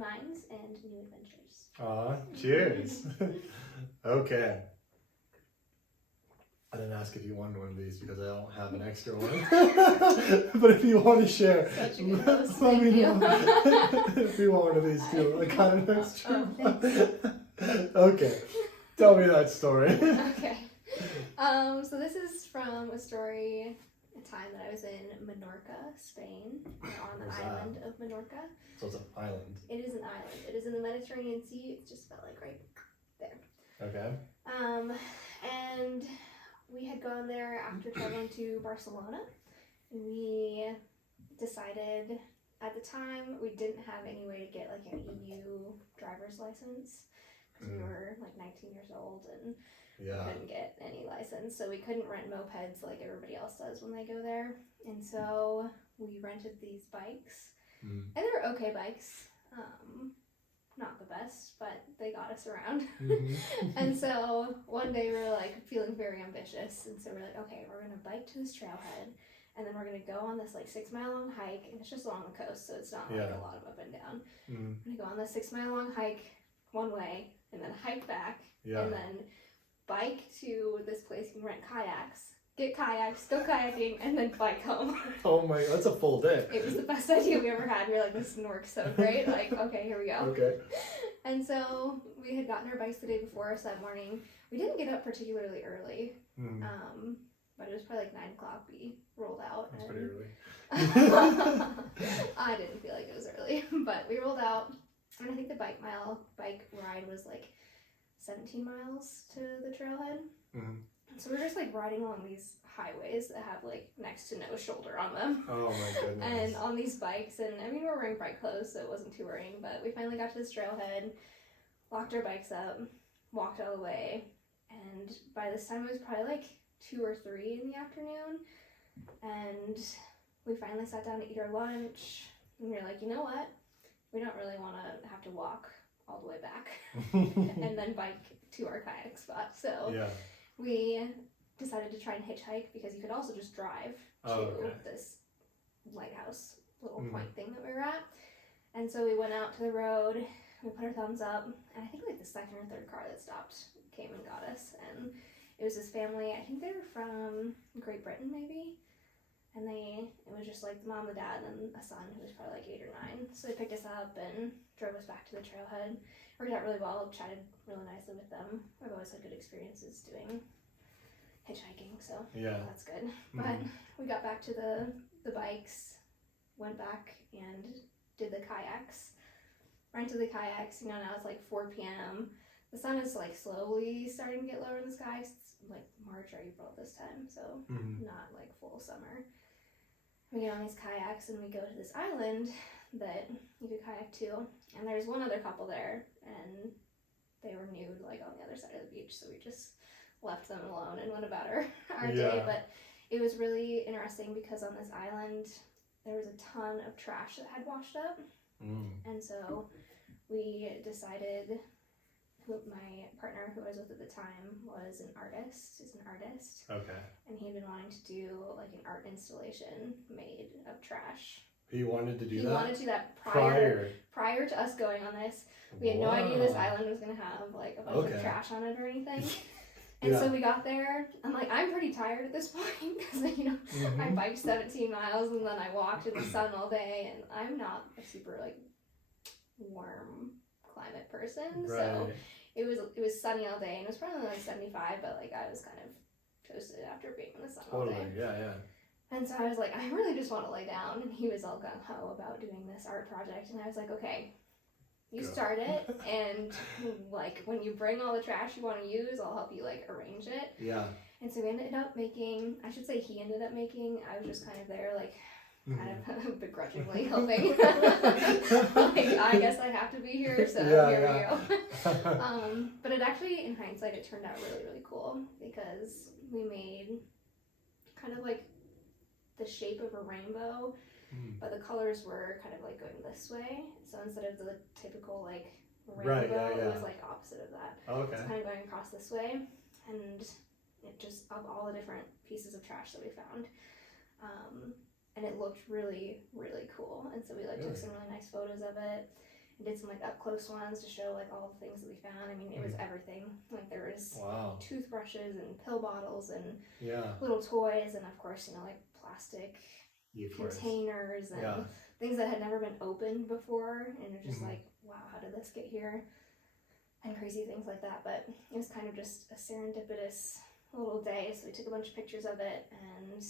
minds and new adventures. Cheers. Okay. I didn't ask if you wanted one of these because I don't have an extra one. But if you want to share, Such a good host. let me Thank you. know. If you want one of these too, I got an extra one. Okay, tell me that story. Okay. So this is from a story, a time that I was in Minorca, Spain, on the island of Minorca. So it's an island. It is an island. It is in the Mediterranean Sea. It's just about like right there. Okay. And we had gone there after traveling to Barcelona. We decided, at the time, we didn't have any way to get like an EU driver's license because we were like 19 years old and we couldn't get any license, so we couldn't rent mopeds like everybody else does when they go there. And so we rented these bikes, and they were okay bikes. Not the best, but they got us around. And so one day we were like feeling very ambitious, and so we're like, okay, we're gonna bike to this trailhead, and then we're gonna go on this like 6 mile long hike, and it's just along the coast, so it's not like a lot of up and down. We're gonna go on this 6 mile long hike one way, and then hike back, and then bike to this place you can rent kayaks, get kayaks, go kayaking, and then bike home. Oh my, that's a full day. It was the best idea we ever had. We were like, this is gonna work so great. Like, okay, here we go. Okay. And so we had gotten our bikes the day before, so that morning we didn't get up particularly early. But it was probably like 9 o'clock we rolled out. That's pretty early. I didn't feel like it was early, but we rolled out, and I think the bike ride was like 17 miles to the trailhead. So we're just like riding along these highways that have like next to no shoulder on them. Oh my goodness. And on these bikes, and I mean, we were wearing bike clothes, so it wasn't too worrying, but we finally got to this trailhead, locked our bikes up, walked all the way, and by this time it was probably like 2 or 3 in the afternoon, and we finally sat down to eat our lunch, and we were like, you know what? We don't really want to have to walk all the way back and then bike to our kayak spot, so we decided to try and hitchhike because you could also just drive to this lighthouse little point thing that we were at. And so we went out to the road, we put our thumbs up, and I think like the second or third car that stopped came and got us, and it was this family, I think they were from Great Britain maybe, and it was just like the mom, the dad, and a son who was probably like 8 or 9. So they picked us up and drove us back to the trailhead. Worked out really well, chatted really nicely with them. I've always had good experiences doing hitchhiking, so that's good. But we got back to the bikes, went back and did the kayaks. Rented the kayaks, now it's like 4 p.m. The sun is like slowly starting to get lower in the sky. It's like March or April this time, so not like full summer. We get on these kayaks and we go to this island that you could kayak to, and there's one other couple there, and they were nude like on the other side of the beach, so we just left them alone and went about our day. But it was really interesting because on this island there was a ton of trash that had washed up, and so we decided, my partner who I was with at the time is an artist, Okay. and he had been wanting to do like an art installation made of trash. He wanted to do that? He wanted to do that prior to us going on this. We had no idea this island was going to have like a bunch of trash on it or anything. And so we got there. I'm like, I'm pretty tired at this point because, I biked 17 miles and then I walked in the sun all day, and I'm not a super like warm climate person. Right. So it was sunny all day, and it was probably like 75, but like I was kind of toasted after being in the sun all day. Yeah. And so I was like, I really just want to lay down, and he was all gung-ho about doing this art project, and I was like, okay, you start it, and like when you bring all the trash you want to use, I'll help you like arrange it. Yeah. And so we ended up making, I should say he ended up making, I was just kind of there like kind of begrudgingly helping. Like, I guess I have to be here, so here we go. But it actually, in hindsight, it turned out really, really cool because we made kind of like the shape of a rainbow, but the colors were kind of like going this way. So instead of the typical like rainbow, it was like opposite of that. Okay. It's kind of going across this way, and it just, of all the different pieces of trash that we found, and it looked really, really cool. And so we like took some really nice photos of it, I did some like up close ones to show like all the things that we found. I mean, it was everything. Like there was toothbrushes and pill bottles and little toys, and of course, you know, like plastic containers and things that had never been opened before, and it's just like, wow, how did this get here? And crazy things like that. But it was kind of just a serendipitous little day, so we took a bunch of pictures of it, and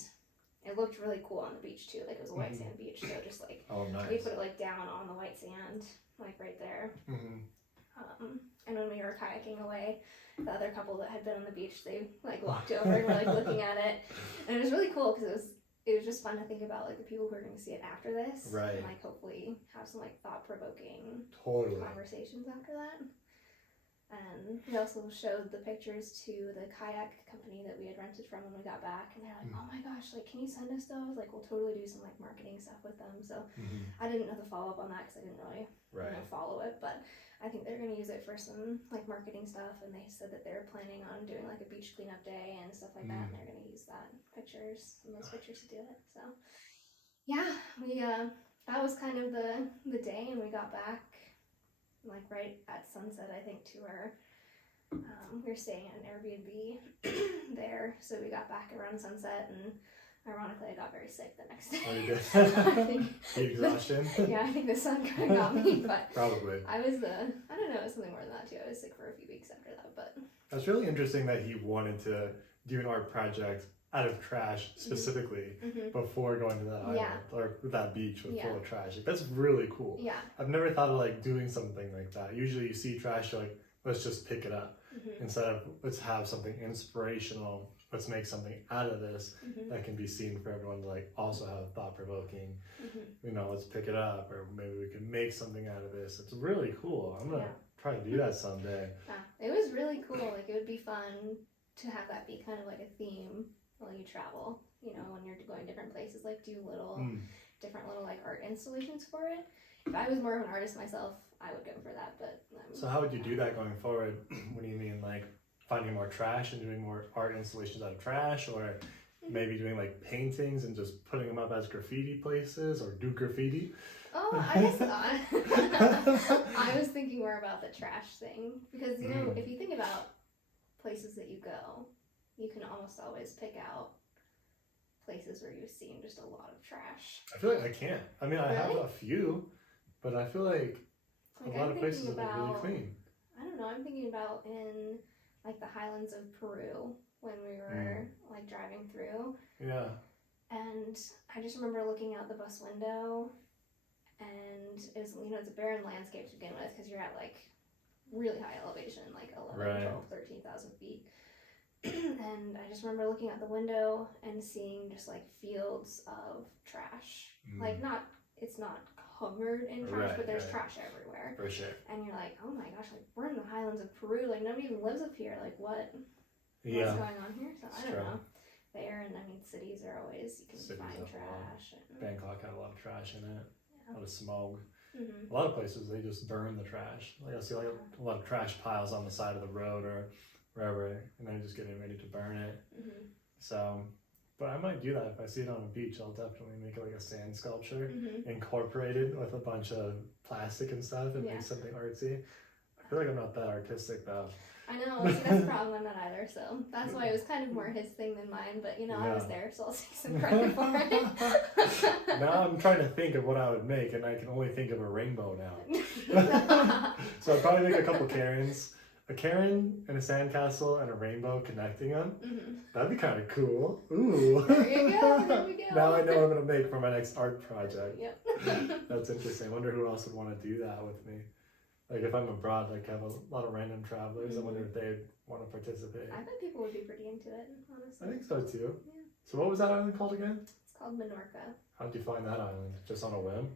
it looked really cool on the beach too. Like it was a white sand beach, so just like we put it like down on the white sand, like right there. And when we were kayaking away, the other couple that had been on the beach, they like walked over and were like looking at it, and it was really cool because it was just fun to think about like the people who are going to see it after this, and like hopefully have some like thought-provoking conversations after that. And we also showed the pictures to the kayak company that we had rented from when we got back, and they're like, oh my gosh, like, can you send us those? Like, we'll totally do some like marketing stuff with them. So I didn't know the follow-up on that because I didn't really follow it, but I think they're going to use it for some like marketing stuff, and they said that they're planning on doing like a beach cleanup day and stuff like that, and they're going to use those pictures to do it. So yeah, we that was kind of the day, and we got back like right at sunset, I think, to our we were staying at an Airbnb there, so we got back around sunset, and ironically I got very sick the next day. Oh, you did? I think exhaustion? Yeah, I think the sun kind of got me, but probably. I don't know, it was something more than that too. I was sick for a few weeks after that, but that's really interesting that he wanted to do an art project out of trash specifically before going to that island or that beach with full of trash. Like, that's really cool. Yeah. I've never thought of like doing something like that. Usually you see trash, you're like, let's just pick it up. Instead of let's have something inspirational, let's make something out of this that can be seen for everyone to like also have thought-provoking. You know, let's pick it up, or maybe we can make something out of this. It's really cool. I'm gonna try to do that someday. Yeah, it was really cool. Like it would be fun to have that be kind of like a theme while you travel, you know, when you're going different places, like do different little like art installations for it. If I was more of an artist myself, I would go for that, but so how would you do that going forward? What do you mean, like finding more trash and doing more art installations out of trash, or maybe doing like paintings and just putting them up as graffiti places, or do graffiti? Oh, I guess not. I was thinking more about the trash thing, because you know, if you think about places that you go, you can almost always pick out places where you've seen just a lot of trash. I feel like I can't. I mean, I have a few, but I feel like a lot of places are like really clean. I don't know. I'm thinking about in like the highlands of Peru when we were like driving through. Yeah. And I just remember looking out the bus window, and it's, you know, it's a barren landscape to begin with because you're at like really high elevation, like 11, 12, 13,000 feet. And I just remember looking out the window and seeing just like fields of trash. Like it's not covered in trash, but there's trash everywhere. For sure. And you're like, oh my gosh, like we're in the highlands of Peru, like nobody even lives up here. Like what's going on here? So I don't know. There, and I mean cities are always, you can find trash. Bangkok had a lot of trash in it. A lot of smog. A lot of places they just burn the trash. Like I see like a lot of trash piles on the side of the road or wherever, and they're just getting ready to burn it. So, but I might do that if I see it on a beach. I'll definitely make it like a sand sculpture, incorporated with a bunch of plastic and stuff, and make something artsy. I feel like I'm not that artistic though. I know, see, that's the problem. I'm not either, so that's why it was kind of more his thing than mine. But you know, I was there, so I'll take some credit for it. Now I'm trying to think of what I would make, and I can only think of a rainbow now. So I'd probably make a couple Karens. A Karen and a sandcastle and a rainbow connecting them. That'd be kind of cool. Ooh. There you go. There we go. Now I know what I'm going to make for my next art project. Yep. That's interesting. I wonder who else would want to do that with me. Like if I'm abroad, like I have a lot of random travelers, I wonder if they'd want to participate. I bet people would be pretty into it, honestly. I think so too. Yeah. So what was that island called again? It's called Minorca. How'd you find that island? Just on a whim?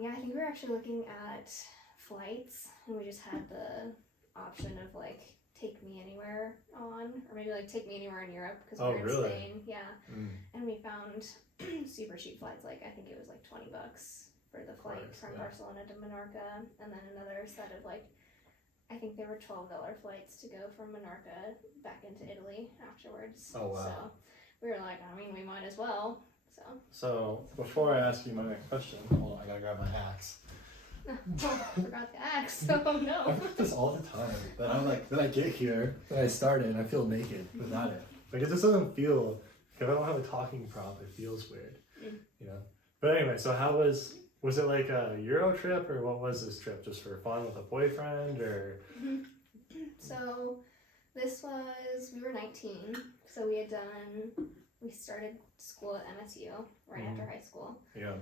Yeah, I think we were actually looking at flights, and we just had the option of like take me anywhere on, or maybe like take me anywhere in Europe because we were in Spain. Yeah. And we found super cheap flights. Like I think it was like $20 for the flight from Barcelona to Minorca, and then another set of like, I think there were $12 flights to go from Minorca back into Italy afterwards. Oh wow. So we were like, I mean, we might as well. So before I ask you my next question, hold on, I gotta grab my hacks. Oh, I forgot to ask. Oh no. I do this all the time. Then I get here, then I start it, and I feel naked without it. Like it just doesn't feel. If I don't have a talking prop, it feels weird. You know. But anyway, so how was it like a Euro trip, or what was this trip? Just for fun with a boyfriend, or? So this was, we were 19, so we started school at MSU right after high school. Yeah.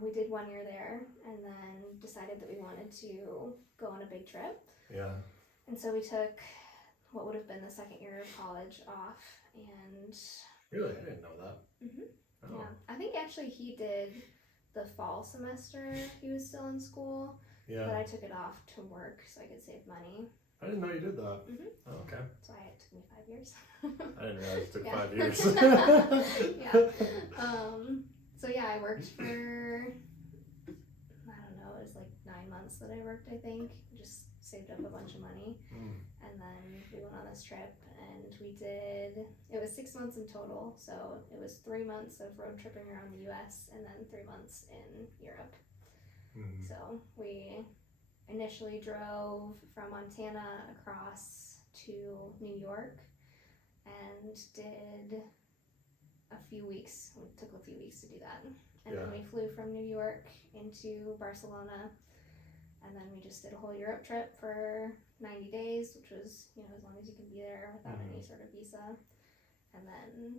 We did 1 year there, and then decided that we wanted to go on a big trip. Yeah. And so we took what would have been the second year of college off, and... Really? I didn't know that. Oh. Yeah. I think actually he did the fall semester. He was still in school. Yeah. But I took it off to work so I could save money. I didn't know you did that. Oh, okay. So it took me 5 years. I didn't realize it took 5 years. Yeah. So yeah, I worked for, I don't know, it was like 9 months that I worked, I think. Just saved up a bunch of money. And then we went on this trip, and it was 6 months in total. So it was 3 months of road tripping around the US and then 3 months in Europe. So we initially drove from Montana across to New York and did a few weeks. It took a few weeks to do that. And then we flew from New York into Barcelona, and then we just did a whole Europe trip for 90 days, which was, as long as you can be there without any sort of visa. And then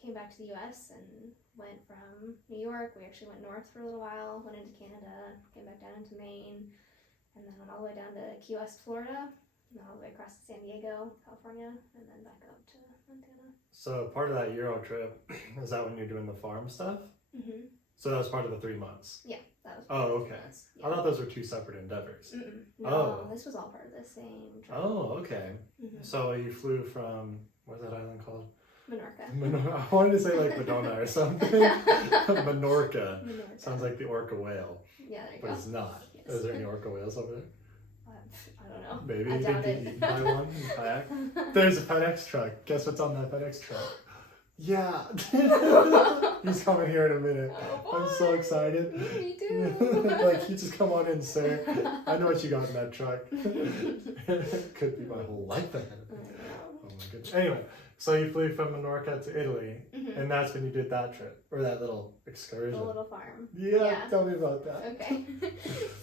came back to the US and went from New York. We actually went north for a little while, went into Canada, came back down into Maine, and then went all the way down to Key West, Florida, and all the way across to San Diego, California, and then back up to Montana. So part of that Euro trip, is that when you're doing the farm stuff? So that was part of the 3 months? Yeah, that was part of the 3 months. Yeah. I thought those were two separate endeavors. No, this was all part of the same trip. Oh, okay. So you flew from, what's that island called? Minorca. I wanted to say like Madonna or something. Minorca. Sounds like the orca whale. Yeah, there you go. But it's not. Yes. Is there any orca whales over there? I don't know. Maybe I you doubt could be eaten by one in kayak. There's a FedEx truck. Guess what's on that FedEx truck? Yeah. He's coming here in a minute. Oh, I'm so excited. Me too. Like, you just come on in, sir. I know what you got in that truck. Could be my whole life ahead of me. Oh my goodness. Anyway, so you flew from Minorca to Italy, and that's when you did that trip, or that little excursion. The little farm. Yeah, tell me about that. Okay.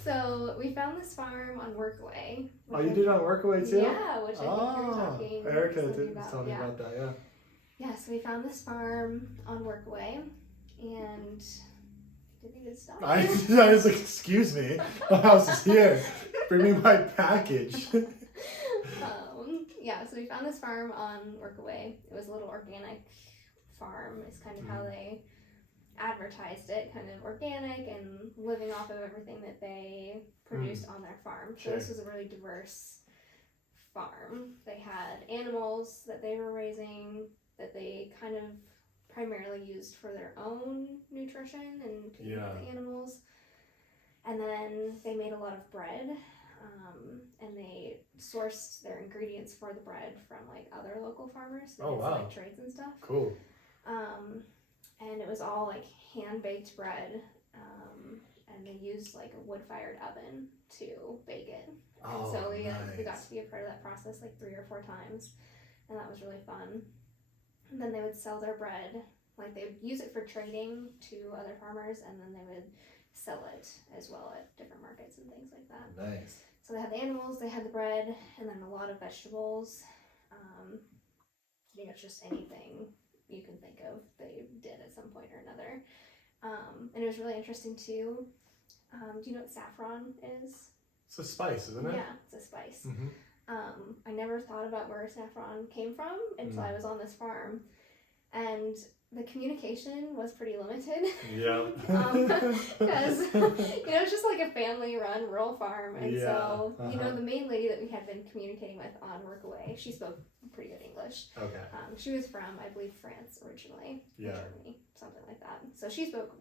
So we found this farm on Workaway. Oh, you did it on Workaway too? Yeah, which I think you were talking. Erica was telling me about that, yeah. Yeah, so we found this farm on Workaway, and did we get stuff? I was like, excuse me, my house is here. Bring me my package. Yeah, so we found this farm on Workaway. It was a little organic farm. It's kind of how they advertised it, kind of organic and living off of everything that they produced on their farm. So this was a really diverse farm. They had animals that they were raising that they kind of primarily used for their own nutrition and to feed the animals. And then they made a lot of bread. And they sourced their ingredients for the bread from like other local farmers. So like trades and stuff. Cool. And it was all like hand baked bread. And they used like a wood fired oven to bake it. And so we got to be a part of that process like 3 or 4 times. And that was really fun. And then they would sell their bread. Like they would use it for trading to other farmers, and then they would sell it as well at different markets and things like that. Nice. So they had the animals, they had the bread, and then a lot of vegetables. Just anything you can think of, they did at some point or another. And it was really interesting too. Do you know what saffron is? It's a spice, isn't it? Yeah, it's a spice. I never thought about where saffron came from until I was on this farm. And the communication was pretty limited. Yeah. Because, it's just like a family-run rural farm. And so, the main lady that we had been communicating with on Workaway, she spoke pretty good English. Okay. She was from, I believe, France originally. Yeah. Germany, something like that. So she spoke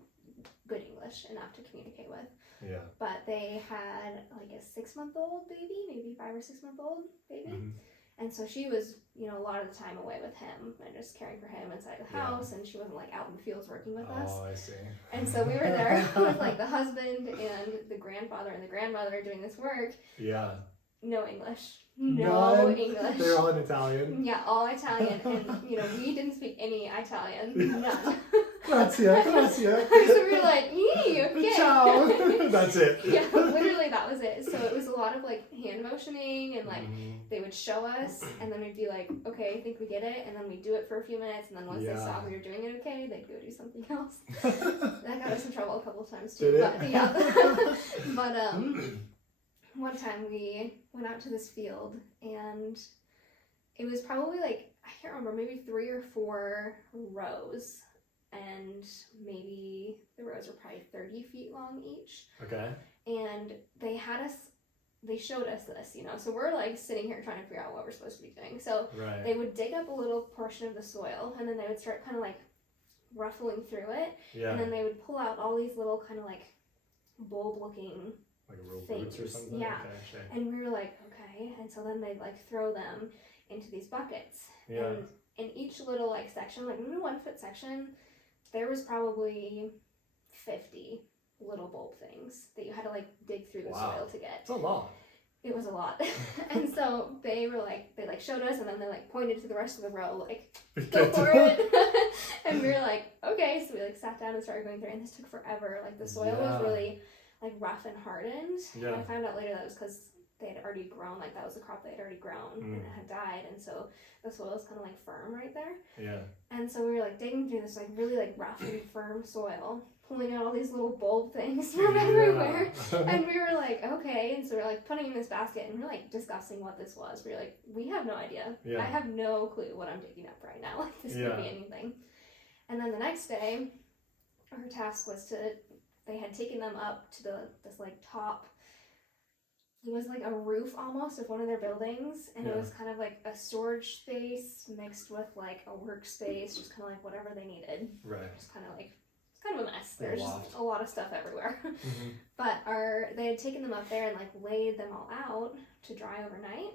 good English enough to communicate with. Yeah. But they had like a 6-month-old baby, maybe 5 or 6-month-old baby. And so she was, you know, a lot of the time away with him and just caring for him inside the house, and she wasn't like out in the fields working with us. Oh, I see. And so we were there with like the husband and the grandfather and the grandmother doing this work. Yeah. No English. No English. They're all in Italian. Yeah, all Italian. And, you know, we didn't speak any Italian. None. Grazie. So we were like, yee, okay. Ciao. That's it. Yeah, literally that was it. So it was a lot of like hand motioning and like they would show us and then we'd be like, okay, I think we get it. And then we'd do it for a few minutes. And then once they saw we were doing it okay, they'd go do something else. That got us in trouble a couple of times too. But yeah. But one time we went out to this field and it was probably like, I can't remember, maybe 3 or 4 rows. And maybe the rows were probably 30 feet long each. Okay. And they showed us this, you know, so we're like sitting here trying to figure out what we're supposed to be doing. So they would dig up a little portion of the soil and then they would start kind of like ruffling through it. Yeah. And then they would pull out all these little kind of like bulb looking like real roots or something? Yeah. Okay, sure. And we were like, okay. And so then they'd like throw them into these buckets. Yeah. And in each little like section, like maybe 1 foot section, there was probably 50 little bulb things that you had to like dig through the soil to get. It's a lot. It was a lot. And so they were like, they like showed us and then they like pointed to the rest of the row, like, go for it. And we were like, okay. So we like sat down and started going through and this took forever. Like the soil was really like rough and hardened. Yeah. And I found out later that was because they had already grown, like that was a crop they had already grown and it had died, and so the soil is kind of like firm right there. Yeah. And so we were like digging through this like really like rough and firm soil, pulling out all these little bulb things from everywhere. And we were like, okay. And so we're like putting in this basket and we're like discussing what this was. We were like, we have no idea. Yeah. I have no clue what I'm digging up right now. Like this could be anything. And then the next day, our task was they had taken them up to this like top. It was like a roof almost of one of their buildings, and it was kind of like a storage space mixed with like a workspace, just kind of like whatever they needed. Right. Just kind of like, it's kind of a mess. There's just a lot of stuff everywhere. But they had taken them up there and like laid them all out to dry overnight.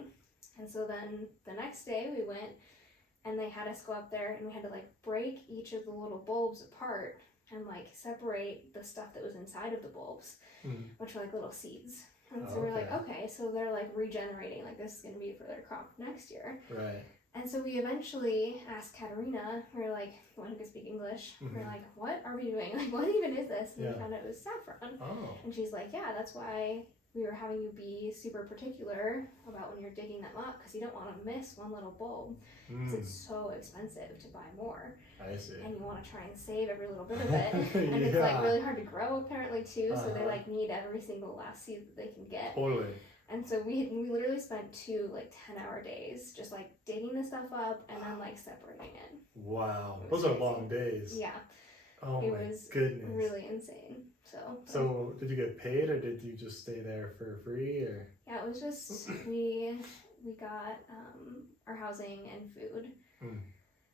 And so then the next day we went and they had us go up there and we had to like break each of the little bulbs apart and like separate the stuff that was inside of the bulbs, which were like little seeds. And so we're like, okay, so they're like regenerating, like this is going to be for their crop next year. Right. And so we eventually asked Katerina, we were like, the one who could speak English, we were like, what are we doing? Like, what even is this? And we found out it was saffron. Oh. And she's like, yeah, that's why we were having you be super particular about when you're digging them up, because you don't want to miss one little bulb, because it's so expensive to buy more. I see. And you want to try and save every little bit of it. And it's like really hard to grow apparently too, so they like need every single last seed that they can get. Totally. And so we literally spent 2 like 10-hour days just like digging the stuff up and then like separating it. Wow. Those are long days. Yeah. Oh my goodness. It was really insane. So did you get paid or did you just stay there for free or? Yeah, it was just we got our housing and food.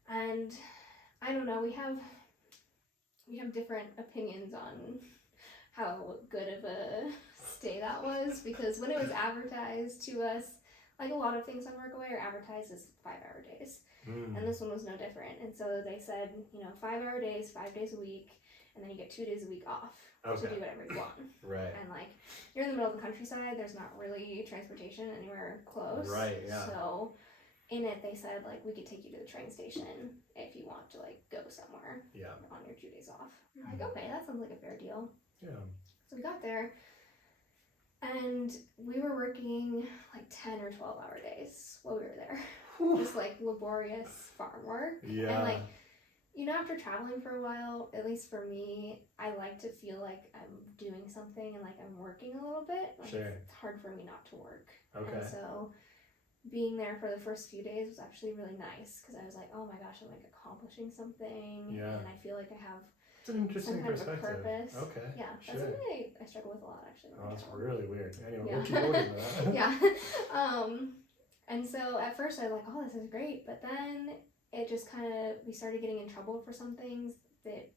And I don't know, we have different opinions on how good of a stay that was, because when it was advertised to us, like a lot of things on Workaway are advertised as 5-hour days. And this one was no different. And so they said, 5-hour days, 5 days a week, and then you get 2 days a week off to do whatever you want. Right. And like, you're in the middle of the countryside, there's not really transportation anywhere close. Right, yeah. So in it, they said, like, we could take you to the train station if you want to, like, go somewhere on your 2 days off. I'm like, okay, that sounds like a fair deal. Yeah. So we got there, and we were working, like, 10 or 12-hour days while we were there. Just, like, laborious farm work. Yeah. And, like, after traveling for a while, at least for me, I like to feel like I'm doing something and, like, I'm working a little bit. Like, sure. It's hard for me not to work. Okay. And so being there for the first few days was actually really nice, because I was like, oh my gosh, I'm like accomplishing something, and I feel like I have it's an interesting perspective. Of a purpose. Okay. Yeah, that's something I struggle with a lot actually. Oh, that's really weird. Anyway, we'll keep going with that. Yeah. And so at first I was like, oh, this is great, but then it just kind of, we started getting in trouble for some things that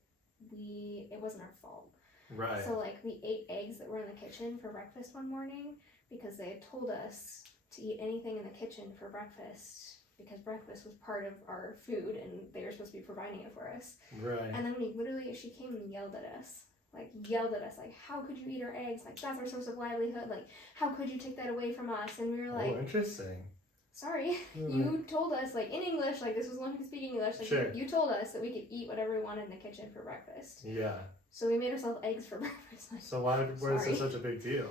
it wasn't our fault. Right. So like we ate eggs that were in the kitchen for breakfast one morning because they had told us to eat anything in the kitchen for breakfast because breakfast was part of our food and they were supposed to be providing it for us. Right. And then she came and yelled at us. Like, how could you eat our eggs? Like, that's our source of livelihood. Like, how could you take that away from us? And we were like, oh, interesting. Sorry, you told us, like, in English, like, this was one who could speak English, like, sure. you told us that we could eat whatever we wanted in the kitchen for breakfast. Yeah. So we made ourselves eggs for breakfast. Like, so why was it such a big deal?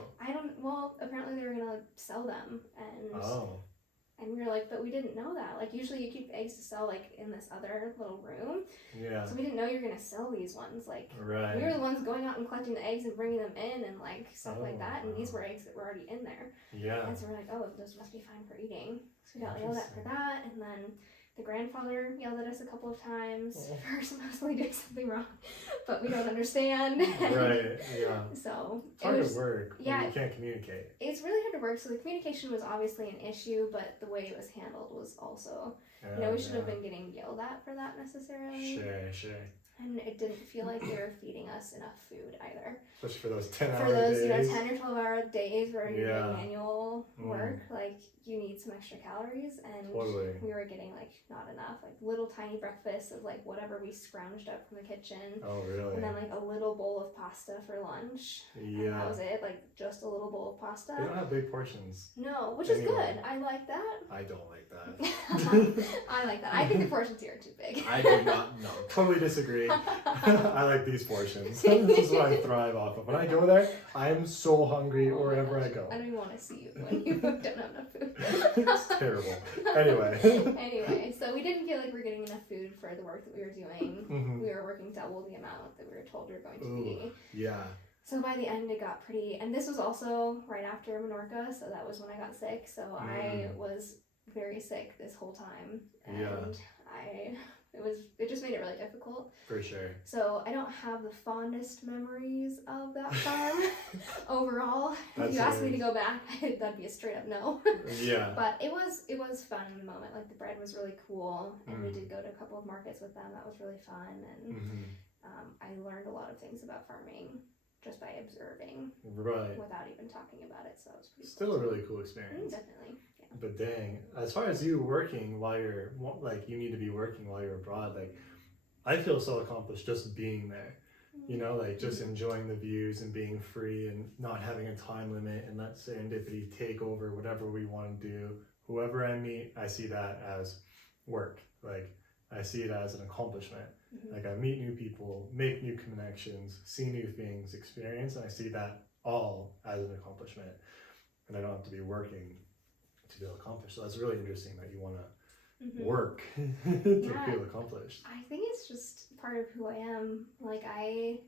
Well, apparently they were going to sell them, and... Oh. And we were like, but we didn't know that. Like, usually you keep eggs to sell, like, in this other little room. Yeah. So we didn't know you were going to sell these ones. Like, right. we were the ones going out and collecting the eggs and bringing them in and, like, stuff like that. And these were eggs that were already in there. Yeah. And so we're like, oh, those must be fine for eating. So we got yelled at for that. And then the grandfather yelled at us a couple of times for supposedly doing something wrong. But we don't understand. Right, yeah. So it's hard to work when you can't communicate. It's really hard to work. So the communication was obviously an issue, but the way it was handled was also, we shouldn't have been getting yelled at for that necessarily. Sure. And it didn't feel like they were feeding us enough food either. Especially for those 10-hour days. For those, 10 or 12-hour days where you're doing manual work, like, you need some extra calories. And we were getting, like, not enough. Like, little tiny breakfasts of, like, whatever we scrounged up from the kitchen. Oh, really? And then, like, a little bowl of pasta for lunch. Yeah. And that was it. Like, just a little bowl of pasta. They don't have big portions. No, which is good. I like that. I don't like that. I like that. I think the portions here are too big. I do not. No, totally disagree. I like these portions. This is what I thrive off of. When I go there, I'm so hungry wherever I go. I don't even want to see you when you don't have enough food. It's terrible. Anyway, so we didn't feel like we were getting enough food for the work that we were doing. Mm-hmm. We were working double the amount that we were told we were going to be. Yeah. So by the end, it got pretty, and this was also right after Minorca, so that was when I got sick. So I was very sick this whole time, and it just made it really difficult. For sure. So I don't have the fondest memories of that farm overall. If you asked me to go back, that'd be a straight up no. Yeah. But it was fun in the moment. Like, the bread was really cool, and we did go to a couple of markets with them. That was really fun, and I learned a lot of things about farming just by observing, without even talking about it. So it was pretty still a really cool experience. Definitely. Yeah. But dang, as far as you working while you're, like, you need to be working while you're abroad, like, I feel so accomplished just being there, like, just enjoying the views and being free and not having a time limit and let serendipity take over whatever we want to do. Whoever I meet, I see that as work. Like, I see it as an accomplishment. Like, I meet new people, make new connections, see new things, experience, and I see that all as an accomplishment. And I don't have to be working to feel accomplished. So that's really interesting that you want to work to feel accomplished. I think it's just part of who I am. Like, I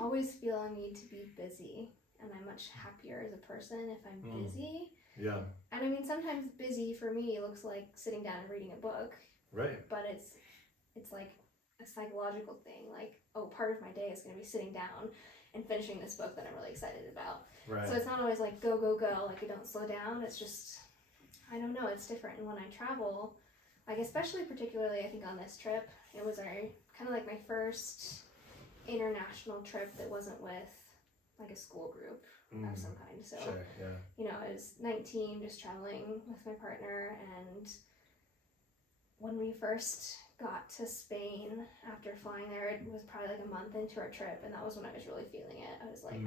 always feel a need to be busy, and I'm much happier as a person if I'm busy. Yeah. And I mean, sometimes busy for me looks like sitting down and reading a book. Right. But it's like a psychological thing. Like, oh, part of my day is going to be sitting down and finishing this book that I'm really excited about. Right. So it's not always like go, go, go, like, you don't slow down. It's just, I don't know, it's different. And when I travel, like, especially particularly I think on this trip, it was kind of like my first international trip that wasn't with like a school group of some kind. So, I was 19, just traveling with my partner, and when we first got to Spain after flying there, it was probably like a month into our trip, and that was when I was really feeling it. I was like,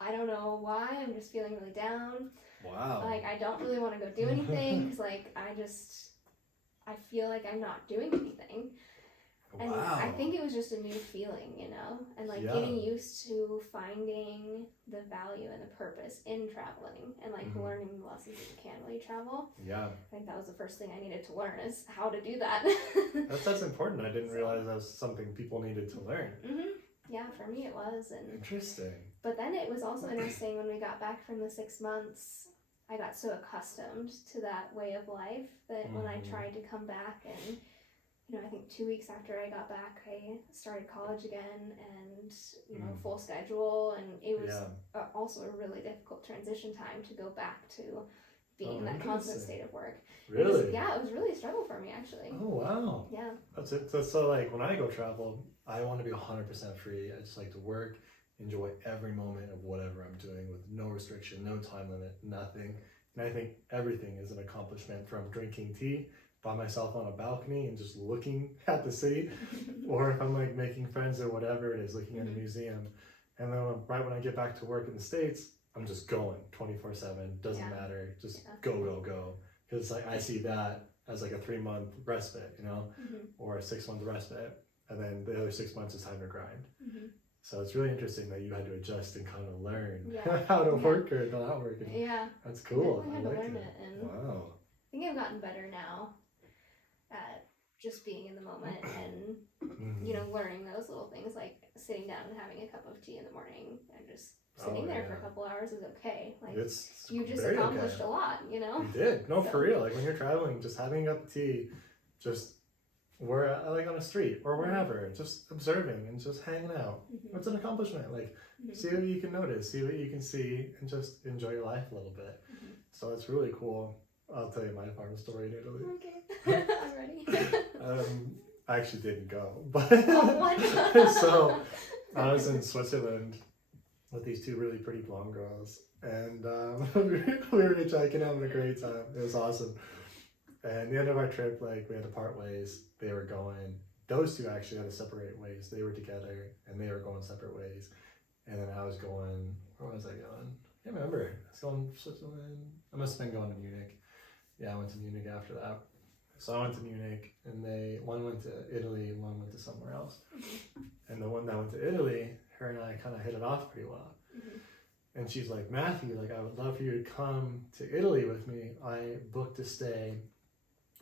I don't know why, I'm just feeling really down. Wow. Like, I don't really want to go do anything, because like, I feel like I'm not doing anything. And I think it was just a new feeling, and like getting used to finding the value and the purpose in traveling, and like learning the lessons that you can while you travel. Yeah. I think that was the first thing I needed to learn, is how to do that. That's important. I didn't realize that was something people needed to learn. Yeah, for me it was. And interesting. But then it was also interesting when we got back from the 6 months, I got so accustomed to that way of life that when I tried to come back, and I think 2 weeks after I got back, I started college again, and full schedule, and it was also a really difficult transition time to go back to being in that constant state of work. Really? It was really a struggle for me, actually. Oh, wow. Yeah. That's it. So like, when I go travel, I want to be 100% free. I just like to work, enjoy every moment of whatever I'm doing with no restriction, no time limit, nothing. And I think everything is an accomplishment, from drinking tea by myself on a balcony and just looking at the city, or if I'm like making friends or whatever it is, looking at a museum. And then right when I get back to work in the States, I'm just going 24/7, doesn't matter, just go. Because like I see that as like a 3-month respite, you know, or a 6-month respite, and then the other 6 months is time to grind. So it's really interesting that you had to adjust and kind of learn how to work or not work. That's cool. I had to learn it, and wow. I think I've gotten better now at just being in the moment and you know, learning those little things, like sitting down and having a cup of tea in the morning and just sitting there for a couple hours is okay. Like you just accomplished a lot, you know. You did. No, for real. Like when you're traveling, just having a cup of tea, just where like on a street or wherever, just observing and just hanging out. It's an accomplishment. Like see what you can notice, see what you can see, and just enjoy your life a little bit. So it's really cool. I'll tell you my farm story in Italy. Okay. I'm ready. I actually didn't go, but what? So I was in Switzerland with these 2 really pretty blonde girls, and we were hitchhiking, having a great time. It was awesome. And at the end of our trip, like we had to part ways. They were going. Those 2 actually had to separate ways. They were together, and they were going separate ways. And then I was going. Where was I going? I can't remember. I was going to Switzerland. I must have been going to Munich. Yeah, I went to Munich after that. So I went to Munich, and one went to Italy, and one went to somewhere else. And the one that went to Italy, her and I kind of hit it off pretty well. And she's like, Matthew, like I would love for you to come to Italy with me. I booked a stay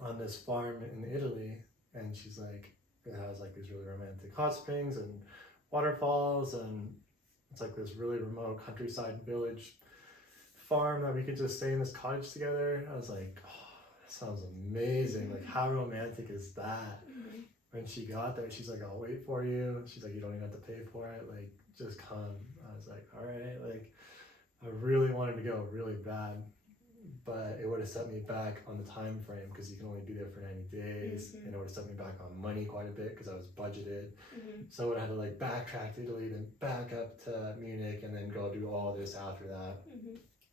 on this farm in Italy, and she's like, it has like these really romantic hot springs and waterfalls, and it's like this really remote countryside village farm that we could just stay in this cottage together. I was like, oh, that sounds amazing. Like how romantic is that? When she got there, she's like, I'll wait for you. She's like, you don't even have to pay for it, like just come. I was like, all right. Like I really wanted to go really bad, but it would have set me back on the time frame because you can only be there for 90 days, and it would have set me back on money quite a bit because I was budgeted. So I would have had to like backtrack to Italy, then back up to Munich, and then go do all this after that.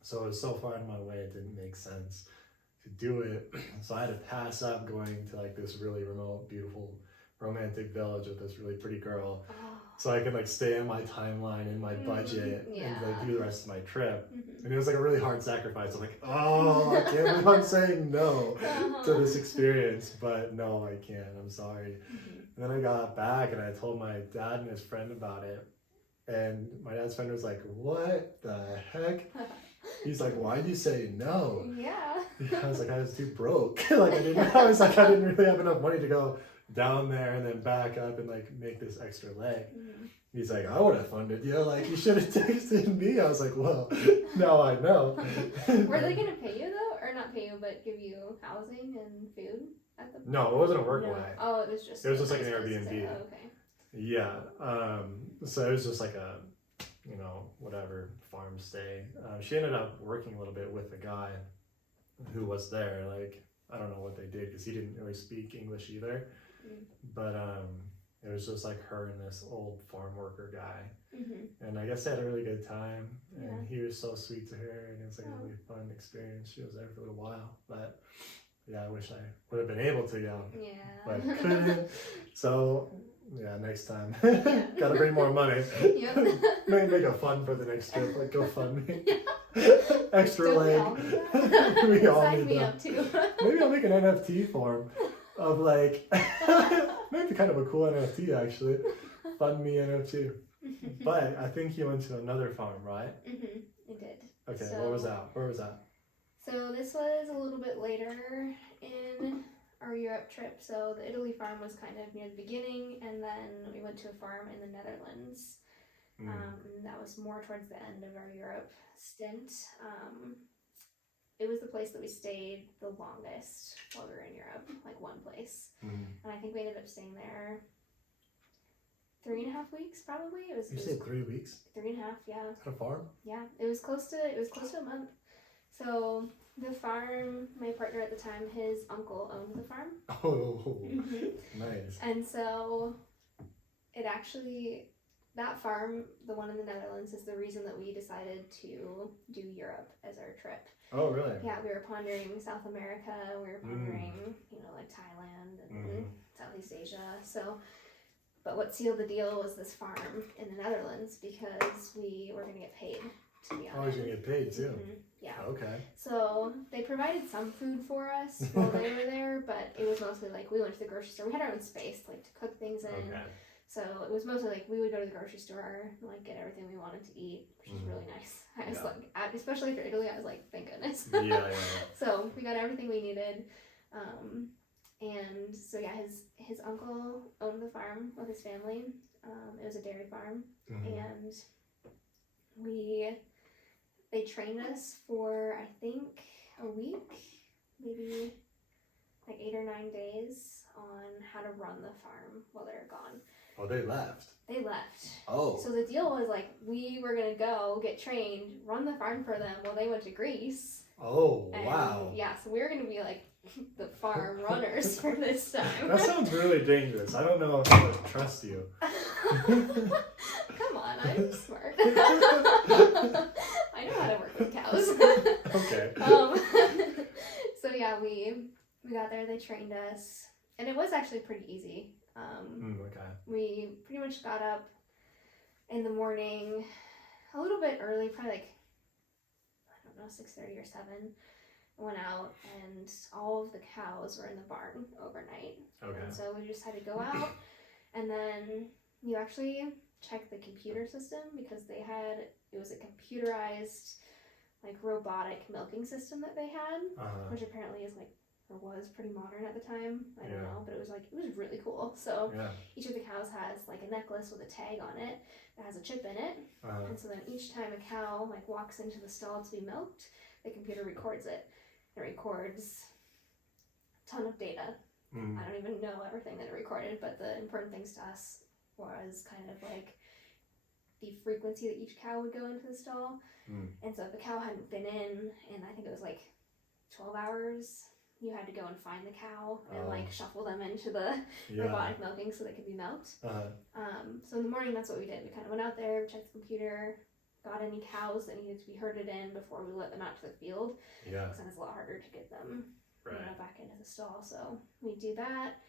So it was so far out of my way, it didn't make sense to do it. So I had to pass up going to like this really remote, beautiful, romantic village with this really pretty girl, so I could like stay in my timeline in my budget and like do the rest of my trip. And it was like a really hard sacrifice. I'm like, oh, I can't believe I'm saying no to this experience, but no, I can't. I'm sorry. And then I got back and I told my dad and his friend about it, and my dad's friend was like, what the heck? He's like, why'd you say no? I was like, I was too broke. I didn't really have enough money to go down there and then back up and like make this extra leg. He's like, I would have funded you. Like you should have texted me. I was like, well, now I know. Were they gonna pay you though, or not pay you, but give you housing and food at the? No, it wasn't a work way. Oh, it was just like an Airbnb. Oh, okay. Yeah. So it was just like a, whatever farm stay. She ended up working a little bit with the guy who was there. Like I don't know what they did because he didn't really speak English either. But it was just like her and this old farm worker guy, and I guess they had a really good time, and he was so sweet to her, and it was like a really fun experience. She was there for a little while, but I wish I would have been able to, but couldn't. So next time, gotta bring more money. Maybe make a fund for the next trip, like GoFundMe. Extra leg. We all need that. Up too. Maybe I'll make an NFT form of like, maybe kind of a cool NFT actually. Fund me NFT. But I think you went to another farm, right? It did. Okay, so, what was that? Where was that? So this was a little bit later in our Europe trip. So the Italy farm was kind of near the beginning, and then we went to a farm in the Netherlands. That was more towards the end of our Europe stint. It was the place that we stayed the longest while we were in Europe, like one place. And I think we ended up staying there 3.5 weeks, probably. You said 3 weeks? 3.5, yeah. At a farm? Yeah, it was close to a month. So the farm, my partner at the time, his uncle owned the farm. Oh, nice. And so it actually that farm, the one in the Netherlands, is the reason that we decided to do Europe as our trip. Oh, really? Yeah, we were pondering South America, we were pondering, like Thailand and Southeast Asia. So, but what sealed the deal was this farm in the Netherlands because we were going to get paid to be on it. Oh, you're going to get paid too? Yeah. Okay. So they provided some food for us while they were there, but it was mostly like we went to the grocery store. We had our own space like to cook things in. Okay. So it was mostly like we would go to the grocery store and like get everything we wanted to eat, which was really nice. I was like, especially for Italy, I was like, thank goodness. Yeah. So we got everything we needed. And so yeah, his uncle owned the farm with his family. It was a dairy farm, and they trained us for I think a week, maybe like 8 or 9 days on how to run the farm while they were gone. Oh, they left. They left. Oh. So the deal was like we were gonna go get trained, run the farm for them while they went to Greece. Oh, wow. Yeah, so we were gonna be like the farm runners for this time. That sounds really dangerous. I don't know if I would trust you. Come on, I'm smart. I know how to work with cows. Okay. So yeah, we got there. They trained us, and it was actually pretty easy. Okay. We pretty much got up in the morning a little bit early, probably like I don't know, 6:30 or 7. Went out and all of the cows were in the barn overnight. Okay. And so we just had to go out and then you actually check the computer system because it was a computerized like robotic milking system that they had, which apparently is like or was pretty modern at the time. I don't know, but it was really cool. So each of the cows has like a necklace with a tag on it that has a chip in it, and so then each time a cow like walks into the stall to be milked, the computer records it. It records a ton of data. I don't even know everything that it recorded, but the important things to us was kind of like the frequency that each cow would go into the stall. And so if the cow hadn't been in I think it was like 12 hours, you had to go and find the cow and like shuffle them into the robotic milking so they could be milked. So in the morning, that's what we did. We kind of went out there, checked the computer, got any cows that needed to be herded in before we let them out to the field. Yeah. Because then it's a lot harder to get them back into the stall. So we do that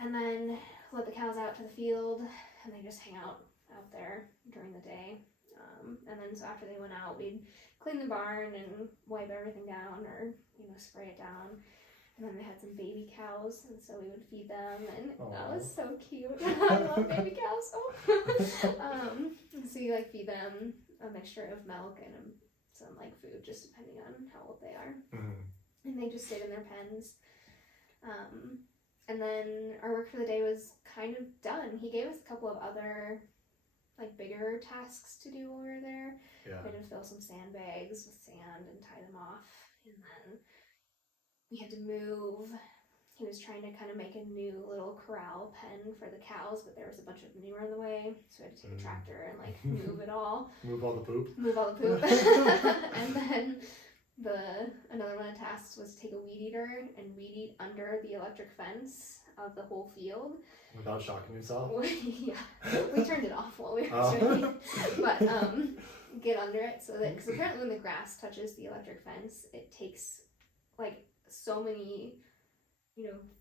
and then let the cows out to the field and they just hang out there during the day. And then so after they went out, we'd clean the barn and wipe everything down or, spray it down. And then they had some baby cows, and so we would feed them, and that was so cute. I love baby cows. So you feed them a mixture of milk and some food, just depending on how old they are. And they just stayed in their pens. And then our work for the day was kind of done. He gave us a couple of other bigger tasks to do while we were there. Yeah. We had to fill some sandbags with sand and tie them off, and then we had to move. He was trying to kind of make a new little corral pen for the cows, but there was a bunch of manure in the way, so we had to take a tractor and move it all. Move all the poop. And then another one of the tasks was to take a weed eater and weed eat under the electric fence of the whole field. Without shocking yourself? Yeah. We turned it off while we were training. But get under it so that, because apparently when the grass touches the electric fence, it takes so many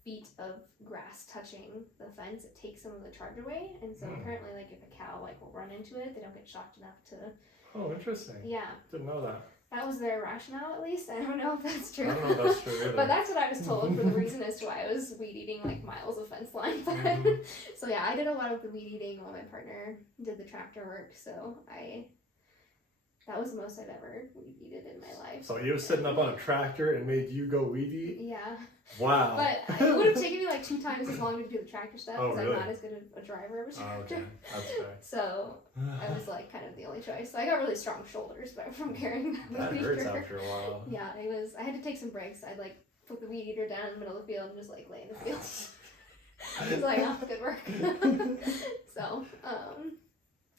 feet of grass touching the fence, it takes some of the charge away, and so apparently if a cow will run into it, they don't get shocked enough to. Oh, interesting. Yeah. Didn't know that. That was their rationale, at least. I don't know if that's true. I don't know if that's true either. But that's what I was told for the reason as to why I was weed eating miles of fence line. So yeah, I did a lot of the weed eating while my partner did the tractor work, so that was the most I've ever weed eated in my life. So he was sitting up on a tractor and made you go weed eat? Yeah. Wow. But it would have taken me 2 times as long to do the tractor stuff because really? I'm not as good a driver of a tractor. Okay, that's fair. So I was kind of the only choice. So I got really strong shoulders from carrying that weed hurts eater. after a while. Yeah, I had to take some breaks. I'd put the weed eater down in the middle of the field and just lay in the field. It was good work. So,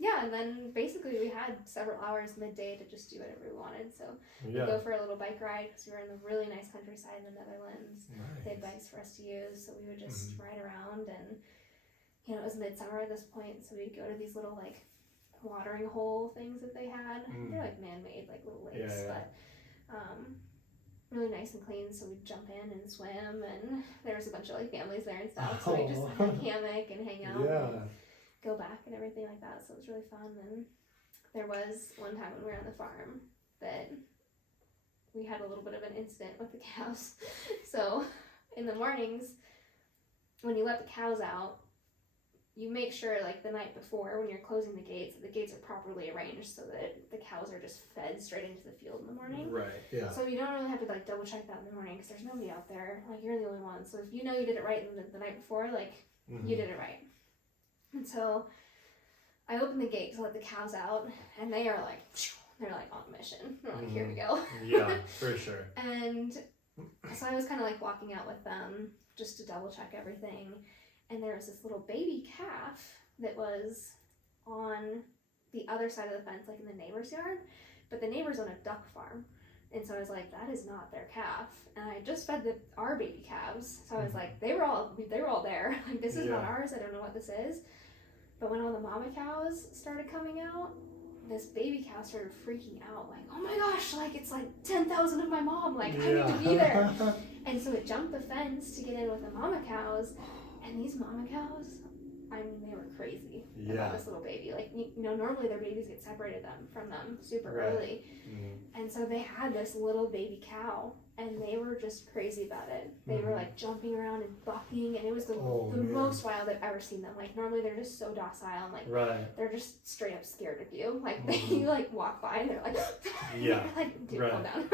yeah, and then basically we had several hours midday to just do whatever we wanted. So we'd go for a little bike ride because we were in the really nice countryside in the Netherlands. Nice. They had bikes for us to use, so we would just ride around. And you know, it was midsummer at this point, so we'd go to these little like watering hole things that they had. They're like man-made, like little lakes, but really nice and clean. So we'd jump in and swim, and there was a bunch of like families there and stuff. So we just have a hammock and hang out and go back and everything like that. So it was really fun. And there was one time when we were on the farm that we had a little bit of an incident with the cows. So in the mornings, when you let the cows out, you make sure like the night before when you're closing the gates are properly arranged so that the cows are just fed straight into the field in the morning. Right, yeah. So you don't really have to like double check that in the morning because there's nobody out there. Like you're the only one. So if you know you did it right the night before, like you did it right. And so I opened the gate to let the cows out, and they are like, they're like on a mission. They're like, here we go. Yeah, for sure. And so I was kind of like walking out with them just to double check everything. And there was this little baby calf that was on the other side of the fence, like in the neighbor's yard, but the neighbors own a duck farm. And so I was like, that is not their calf. And I just fed our baby calves. So I was like, they were all there. Like, this is not ours. I don't know what this is. But when all the mama cows started coming out, this baby cow started freaking out, like, oh my gosh, like it's like 10,000 of my mom, like I need to be there. And so it jumped the fence to get in with the mama cows. And these mama cows, I mean, they were crazy about this little baby. Like, you know, normally their babies get separated from them super early. And so they had this little baby cow, and they were just crazy about it. They were like jumping around and bucking, and it was the most wild I've ever seen them. Like, normally they're just so docile and like they're just straight up scared of you. Like you like walk by and they're like like, dude, calm down.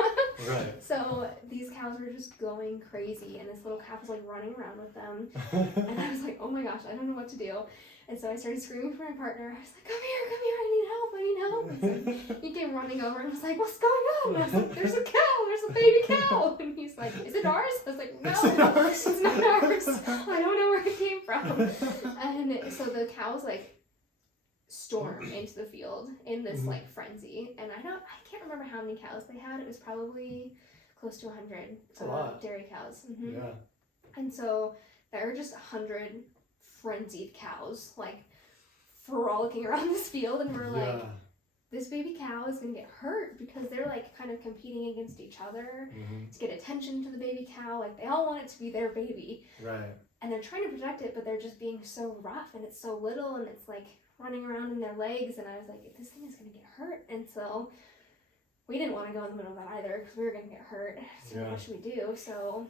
So these cows were just going crazy, and this little calf was like running around with them. And I was like, oh my gosh, I don't know what to do. And so I started screaming for my partner. I was like, come here, I need help. And so he came running over and was like, what's going on? And I was like, there's a baby cow. And he's like, is it ours? I was like, no, it's not ours. I don't know where it came from. And so the cows like stormed into the field in this like frenzy. And I can't remember how many cows they had. It was probably close to 100 dairy cows. Yeah. And so there were just 100 frenzied cows like frolicking around this field, and we're like, this baby cow is gonna get hurt because they're like kind of competing against each other to get attention to the baby cow. Like they all want it to be their baby, and they're trying to protect it, but they're just being so rough, and it's so little, and it's like running around in their legs. And I was like, this thing is gonna get hurt. And so we didn't want to go in the middle of that either because we were gonna get hurt. So what should we do? So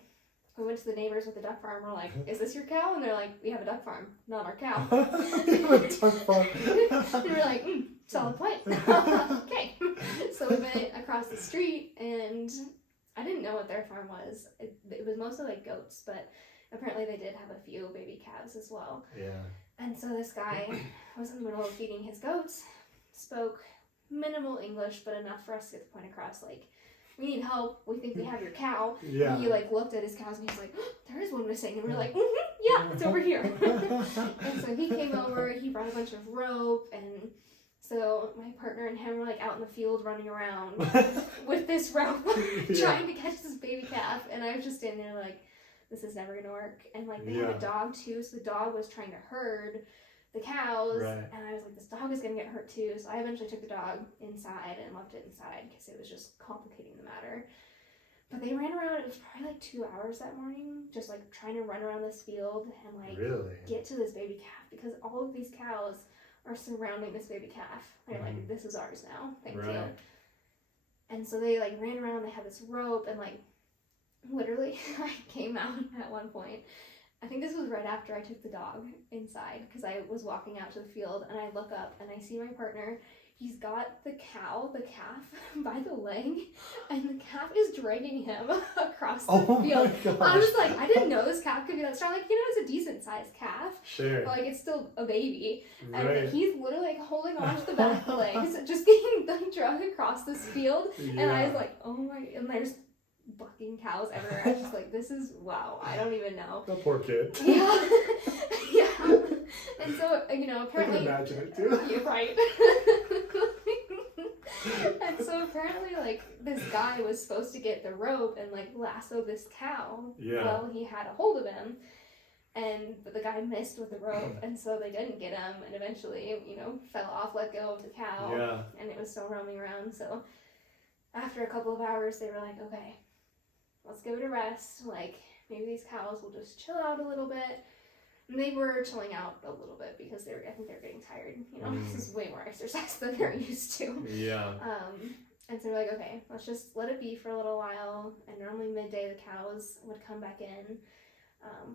we went to the neighbors with the duck farm. We're like, is this your cow? And they're like, we have a duck farm, not our cow. We have a duck farm. And we're like, solid point. Okay. So we went across the street, and I didn't know what their farm was. It was mostly like goats, but apparently they did have a few baby calves as well. Yeah. And so this guy was in the middle of feeding his goats, spoke minimal English, but enough for us to get the point across, like, we need help. We think we have your cow. And he like looked at his cows and he's like, oh, there is one missing. And we're like, yeah, it's over here. And so he came over. He brought a bunch of rope, and so my partner and him were like out in the field running around with this rope, trying to catch this baby calf. And I was just standing there like, this is never gonna work. And like they have a dog too, so the dog was trying to herd the cows, and I was like, this dog is gonna get hurt too. So I eventually took the dog inside and left it inside because it was just complicating the matter. But they ran around. It was probably like 2 hours that morning, just like trying to run around this field and like get to this baby calf, because all of these cows are surrounding this baby calf. They're like, this is ours now, thank you. And so they like ran around. They had this rope, and like literally I came out at one point. I think this was right after I took the dog inside, because I was walking out to the field, and I look up and I see my partner. He's got the calf, by the leg, and the calf is dragging him across the field. I was like, I didn't know this calf could be that strong. Like, you know, it's a decent sized calf. Sure. But like, it's still a baby. And he's literally like holding on to the back of the legs, just getting like dragged across this field. And I was like, oh my, and there's bucking cows everywhere. I was just like, this is, wow, I don't even know. The poor kid. Yeah. Yeah. And so, you know, apparently. I can imagine it too. You're right. And so apparently, like, this guy was supposed to get the rope and like lasso this cow. Well, he had a hold of him. But the guy missed with the rope, and so they didn't get him, and eventually, fell off, let go of the cow, and it was still roaming around. So after a couple of hours, they were like, okay, let's give it a rest. Like, maybe these cows will just chill out a little bit. And they were chilling out a little bit because I think they're getting tired. This is way more exercise than they're used to. Yeah. And so we're like, okay, let's just let it be for a little while. And normally midday, the cows would come back in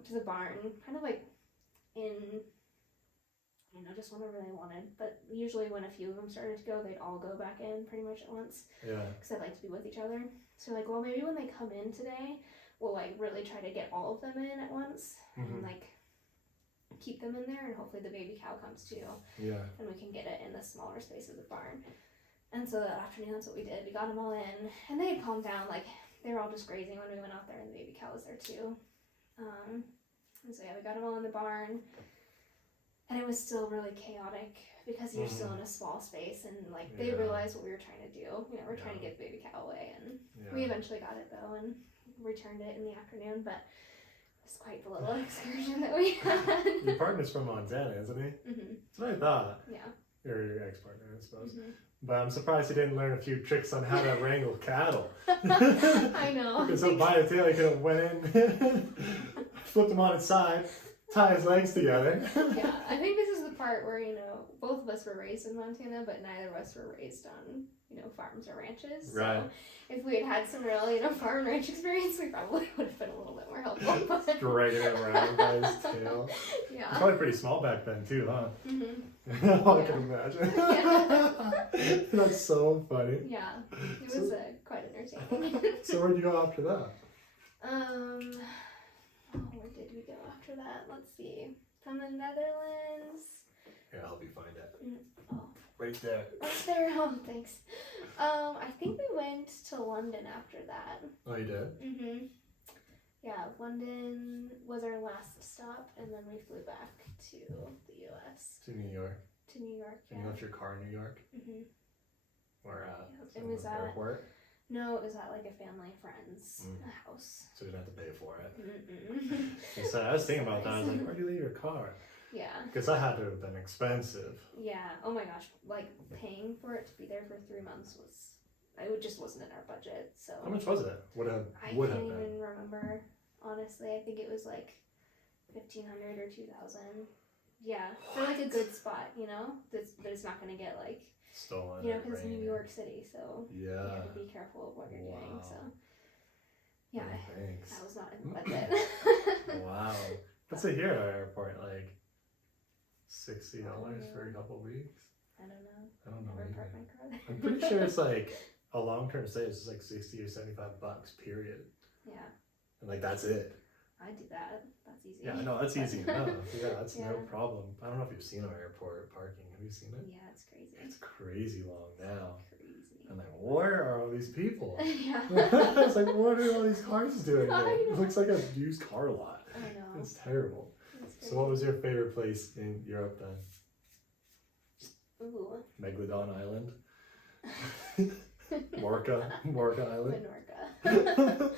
to the barn, kind of like in, just whenever they wanted. But usually when a few of them started to go, they'd all go back in pretty much at once. Yeah. Because they like to be with each other. So like, well, maybe when they come in today, we'll like really try to get all of them in at once and like keep them in there, and hopefully the baby cow comes too. Yeah. And we can get it in the smaller space of the barn. And so that afternoon, that's what we did. We got them all in, and they had calmed down. Like, they were all just grazing when we went out there, and the baby cow was there too. And so yeah, we got them all in the barn, and it was still really chaotic because you're still in a small space, and like they realized what we were trying to do. We're trying to get the baby cow away, and we eventually got it though, and returned it in the afternoon. But it's quite the little excursion that we had. Your partner's from Montana, isn't he? That's what I thought. Yeah. Your ex-partner, I suppose. But I'm surprised he didn't learn a few tricks on how to wrangle cattle. I know. Because so by the tail, he could have went in, flipped him on its side, tie his legs together. Yeah, I think this is the part where, both of us were raised in Montana, but neither of us were raised on, farms or ranches. Right. So if we had had some real, farm and ranch experience, we probably would have been a little bit more helpful. But... dragging it around by his tail. Yeah. It's probably pretty small back then, too, huh? I can imagine. That's so funny. Yeah, it was quite entertaining. So where'd you go after that? Where did we go after that? Let's see. From the Netherlands. Here, I'll help you find it. Oh. Right there. Right there. Oh, thanks. I think we went to London after that. Oh, you did? Yeah, London was our last stop, and then we flew back to the U.S. To New York. To New York, yeah. And you left your car in New York? Or it was at airport? No, it was at like a family friend's house. So you didn't have to pay for it. So I was thinking about that. I was like, where do you leave your car? Yeah. Because that had to have been expensive. Yeah. Oh my gosh. Like paying for it to be there for 3 months it just wasn't in our budget. So how much was it? I can't even remember. Honestly, I think it was like $1,500 or $2,000. Yeah, for like a good spot, but it's not gonna get like stolen. Because it's New York City, so you have to be careful of what you're doing. So yeah, that was not in the budget. Wow. What's it here at our airport? Like $60 for a couple of weeks? I don't know. Never parked my car there. I'm pretty sure it's like a long-term stay. It's like $60 or $75 period. Yeah. And like that's it. I do that. That's easy. Yeah, no, that's easy enough. Yeah, that's no problem. I don't know if you've seen our airport parking. Have you seen it? Yeah, it's crazy. It's crazy long now. Crazy. I'm like, where are all these people? Yeah. It's like, what are all these cars doing here? It looks like a used car lot. I know. It's terrible. So what was your favorite place in Europe then? Ooh. Megalodon Island? Morca Island? Minorca.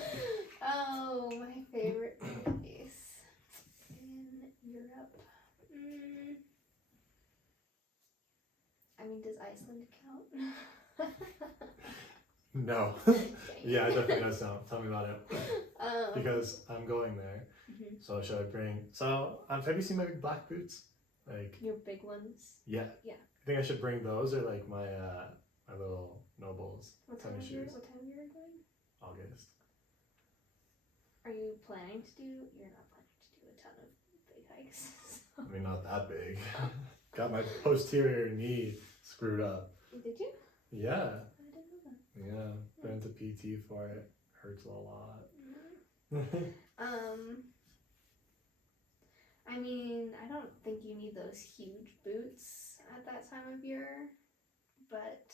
Oh, my favorite place in Europe. I mean, does Iceland count? No. Yeah, it definitely does count. Tell me about it. Because I'm going there. So should I bring... So, have you seen my big black boots? Like your big ones? Yeah. Yeah. I think I should bring those or like my my little Nobles tennis shoes. What time are you going? August. Are you planning to do... You're not planning to do a ton of big hikes. So. I mean, not that big. Got my posterior knee screwed up. Did you? Yeah. I didn't know that. Yeah. Went to PT for it. Hurts a lot. I mean, I don't think you need those huge boots at that time of year, but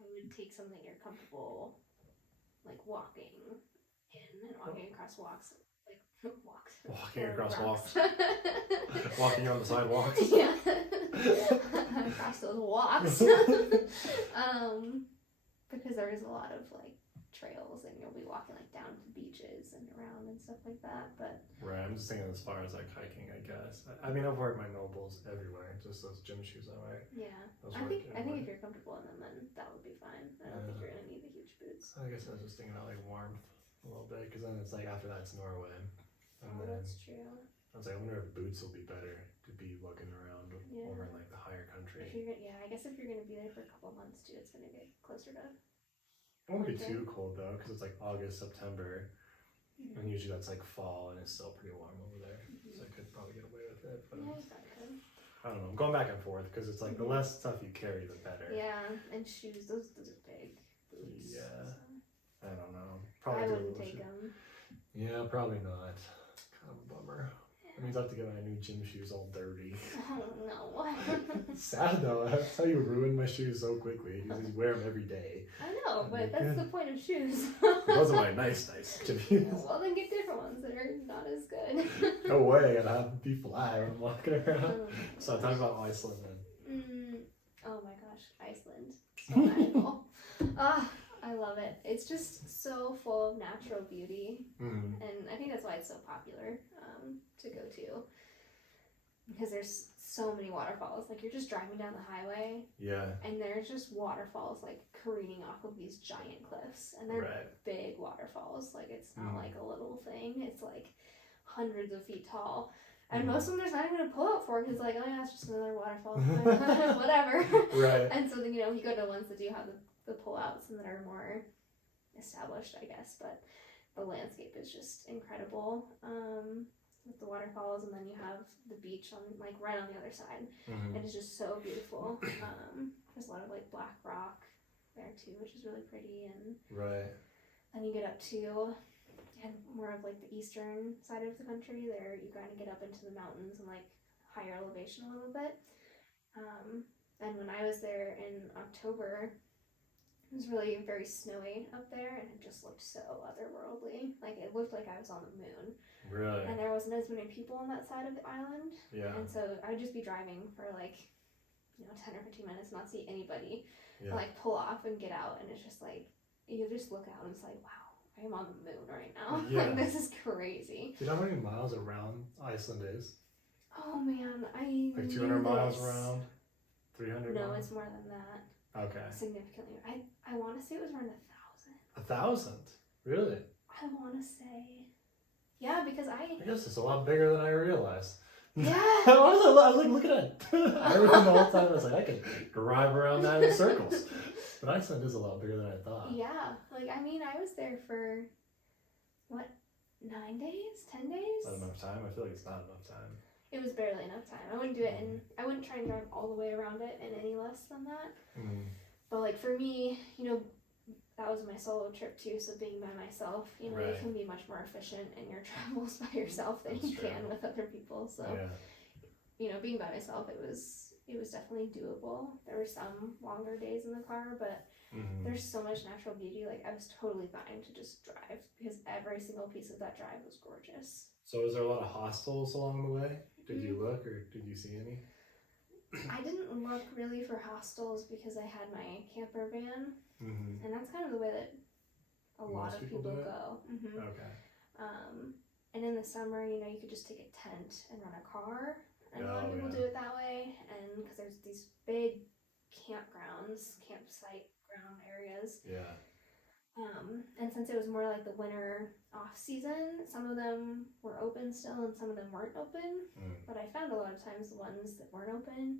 I would take something you're comfortable, like walking in and walking across walks, like walks. Walking across walks. Walking on the sidewalks. Yeah. Across those walks. Because there is a lot of like trails, and you'll be walking like down to beaches and around and stuff like that. But right, I'm just thinking as far as like hiking, I guess. I mean, I've worn my Nobles everywhere, just those gym shoes I wear. Yeah, I think if you're comfortable in them, then that would be fine. I don't think you're gonna need the huge boots. I guess I was just thinking about like warmth a little bit, because then it's like after that's Norway. And then that's true. I was like, I wonder if boots will be better to be looking around over in like the higher country. I guess if you're gonna be there for a couple of months too, it's gonna get closer to. It won't be too cold though, because it's like August, September, and usually that's like fall, and it's still pretty warm over there. So I could probably get away with it. But I don't know. I'm going back and forth because it's like the less stuff you carry, the better. Yeah, and shoes. Those are big boots. Yeah. So. I don't know. Probably I wouldn't take them. Yeah, probably not. Kind of a bummer. It means I have to get my new gym shoes all dirty. Oh no. Sad though. That's how you ruin my shoes so quickly. You just wear them every day. I know, but that's the point of shoes. Those are my nice gym shoes. Well, then get different ones that are not as good. No way. I'd have to be fly when I'm walking around. So I'm talking about Iceland then. Oh my gosh, Iceland. So magical. I love it. It's just so full of natural beauty, and I think that's why it's so popular to go to. Because there's so many waterfalls. Like, you're just driving down the highway, and there's just waterfalls like careening off of these giant cliffs, and they're big waterfalls. Like, it's not like a little thing. It's like hundreds of feet tall. And most of them there's not even a pull-out for, because like, oh yeah, it's just another waterfall. Whatever. Right. And so then, you go to the ones that do have the pull-outs and that are more established, I guess. But the landscape is just incredible with the waterfalls, and then you have the beach on like right on the other side. It is just so beautiful. There's a lot of like black rock there too, which is really pretty. And then you get up to more of like the eastern side of the country. There you kind of get up into the mountains and like higher elevation a little bit. And when I was there in October, it was really very snowy up there, and it just looked so otherworldly. Like, it looked like I was on the moon. Really? And there wasn't as many people on that side of the island. Yeah. And so I'd just be driving for like, 10 or 15 minutes, not see anybody. Yeah. Like, pull off and get out, and it's just like, you just look out and it's like, wow, I am on the moon right now. Yeah. Like, this is crazy. Do you know how many miles around Iceland is? Oh man, like 200 miles around? 300 No, miles? it's more than that. Okay. Significantly. I want to say it was around 1,000. 1,000? Really? I want to say. Yeah, because I guess it's a lot bigger than I realized. Yeah. I was like, look at it. Everything the whole time. I was like, I could drive around that in circles. But Iceland is a lot bigger than I thought. Yeah. Like, I mean, I was there for, 9 days? 10 days? Not enough time? I feel like it's not enough time. It was barely enough time. I wouldn't do it, and I wouldn't try and drive all the way around it in any less than that. But like for me, that was my solo trip too. So being by myself, you can be much more efficient in your travels by yourself than you can with other people. So, being by myself, it was definitely doable. There were some longer days in the car, but there's so much natural beauty. Like, I was totally fine to just drive, because every single piece of that drive was gorgeous. So was there a lot of hostels along the way? Did you look, or did you see any? I didn't look really for hostels because I had my camper van, and that's kind of the way that a lot of people go. Okay. And in the summer, you could just take a tent and rent a car, and a lot of people do it that way. And because there's these big campsite ground areas. Yeah. And since it was more like the winter off season, some of them were open still and some of them weren't open. But I found a lot of times the ones that weren't open,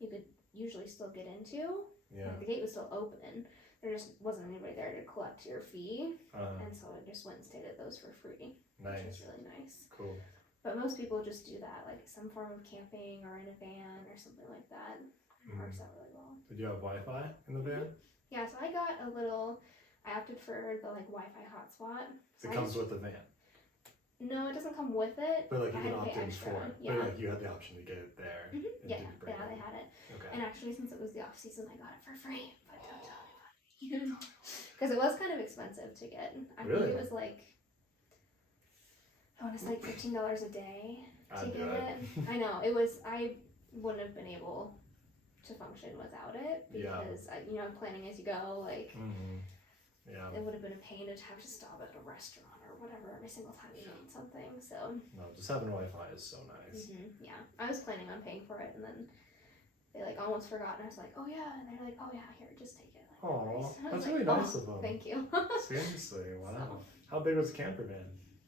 you could usually still get into. Yeah. Like, the gate was still open. There just wasn't anybody there to collect your fee. And so I just went and stayed at those for free. Nice. Which was really nice. Cool. But most people just do that, like some form of camping or in a van or something like that. It works out really well. Did you have Wi-Fi in the van? Yeah, so I opted for the Wi-Fi hotspot. So it comes with the van? No, it doesn't come with it. But you can opt in for it. Yeah. But you had the option to get it there. Yeah, they had it. Okay. And actually, since it was the off season, I got it for free. But don't tell anybody. Because it was kind of expensive to get. I think it was I want to say $15 a day to get it. I know, it was. I wouldn't have been able to function without it because I'm planning as you go. Yeah. It would have been a pain to have to stop at a restaurant or whatever every single time you need something. So. No, just having Wi-Fi is so nice. Yeah, I was planning on paying for it, and then they like almost forgot, and I was like, oh yeah, and they're like, oh yeah, here, just take it. Like, oh, that's really nice of them. Thank you. Seriously, wow. So. How big was the camper van?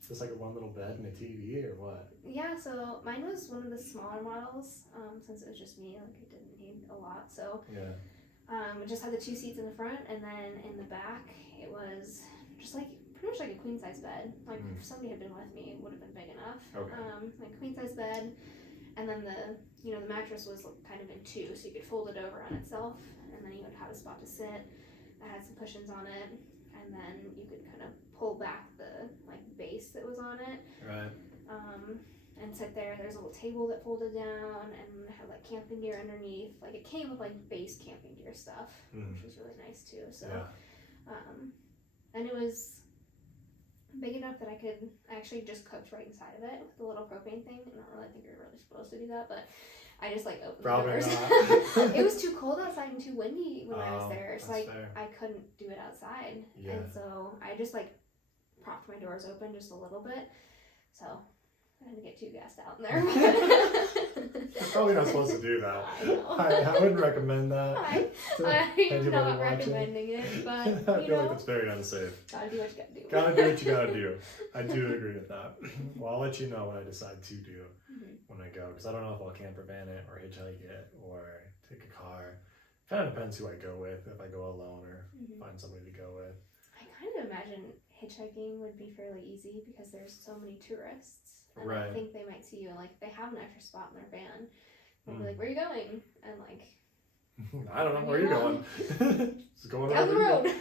Just like a one little bed and a TV, or what? Yeah, so mine was one of the smaller models. Since it was just me, like I didn't need a lot. So yeah. It just had the 2 seats in the front, and then in the back it was just like pretty much like a queen size bed. Like if somebody had been with me, it would have been big enough. Okay. Like queen size bed, and then the mattress was kind of in 2, so you could fold it over on itself, and then you would have a spot to sit. I had some cushions on it, and then you could kind of pull back the like base that was on it. Right. And sit there. There's a little table that folded down, and it had like camping gear underneath. Like it came with like base camping gear stuff, which was really nice too. So, and it was big enough that I actually just cooked right inside of it with the little propane thing. I don't really think you're really supposed to do that, but I just like opened Probably the doors. not. It was too cold outside and too windy when I was there, so like fair. I couldn't do it outside. Yeah. And so I just like propped my doors open just a little bit. So I didn't get too gassed out in there. You're probably not supposed to do that. I wouldn't recommend that. I'm not recommending it, but I feel like it's very unsafe. Gotta do what you gotta do. Gotta do what you gotta do. I do agree with that. Well, I'll let you know what I decide to do when I go, because I don't know if I'll camper van it or hitchhike it or take a car. Kind of depends who I go with, if I go alone or find somebody to go with. I kind of imagine hitchhiking would be fairly easy because there's so many tourists. And right. I think they might see you and like they have an extra spot in their van. They'll be like, "Where are you going?" And like, I don't know where you're going. Just going down the road.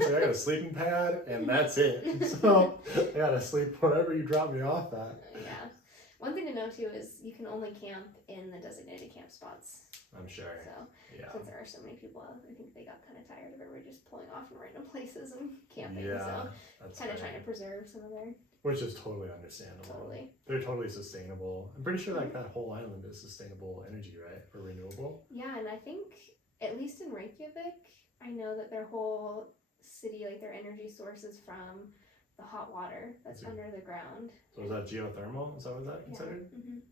So I got a sleeping pad and that's it. So I gotta sleep wherever you drop me off at. Yeah. One thing to know too is you can only camp in the designated camp spots. I'm sure. So since there are so many people, I think they got kind of tired of everybody just pulling off in random places and camping. Yeah, so that's kind of trying to preserve some of their. Which is totally understandable. Totally. They're totally sustainable. I'm pretty sure like that whole island is sustainable energy, right? Or renewable. Yeah, and I think at least in Reykjavik, I know that their whole city, like their energy source is from the hot water that's under the ground. So is that geothermal? Is that what that considered?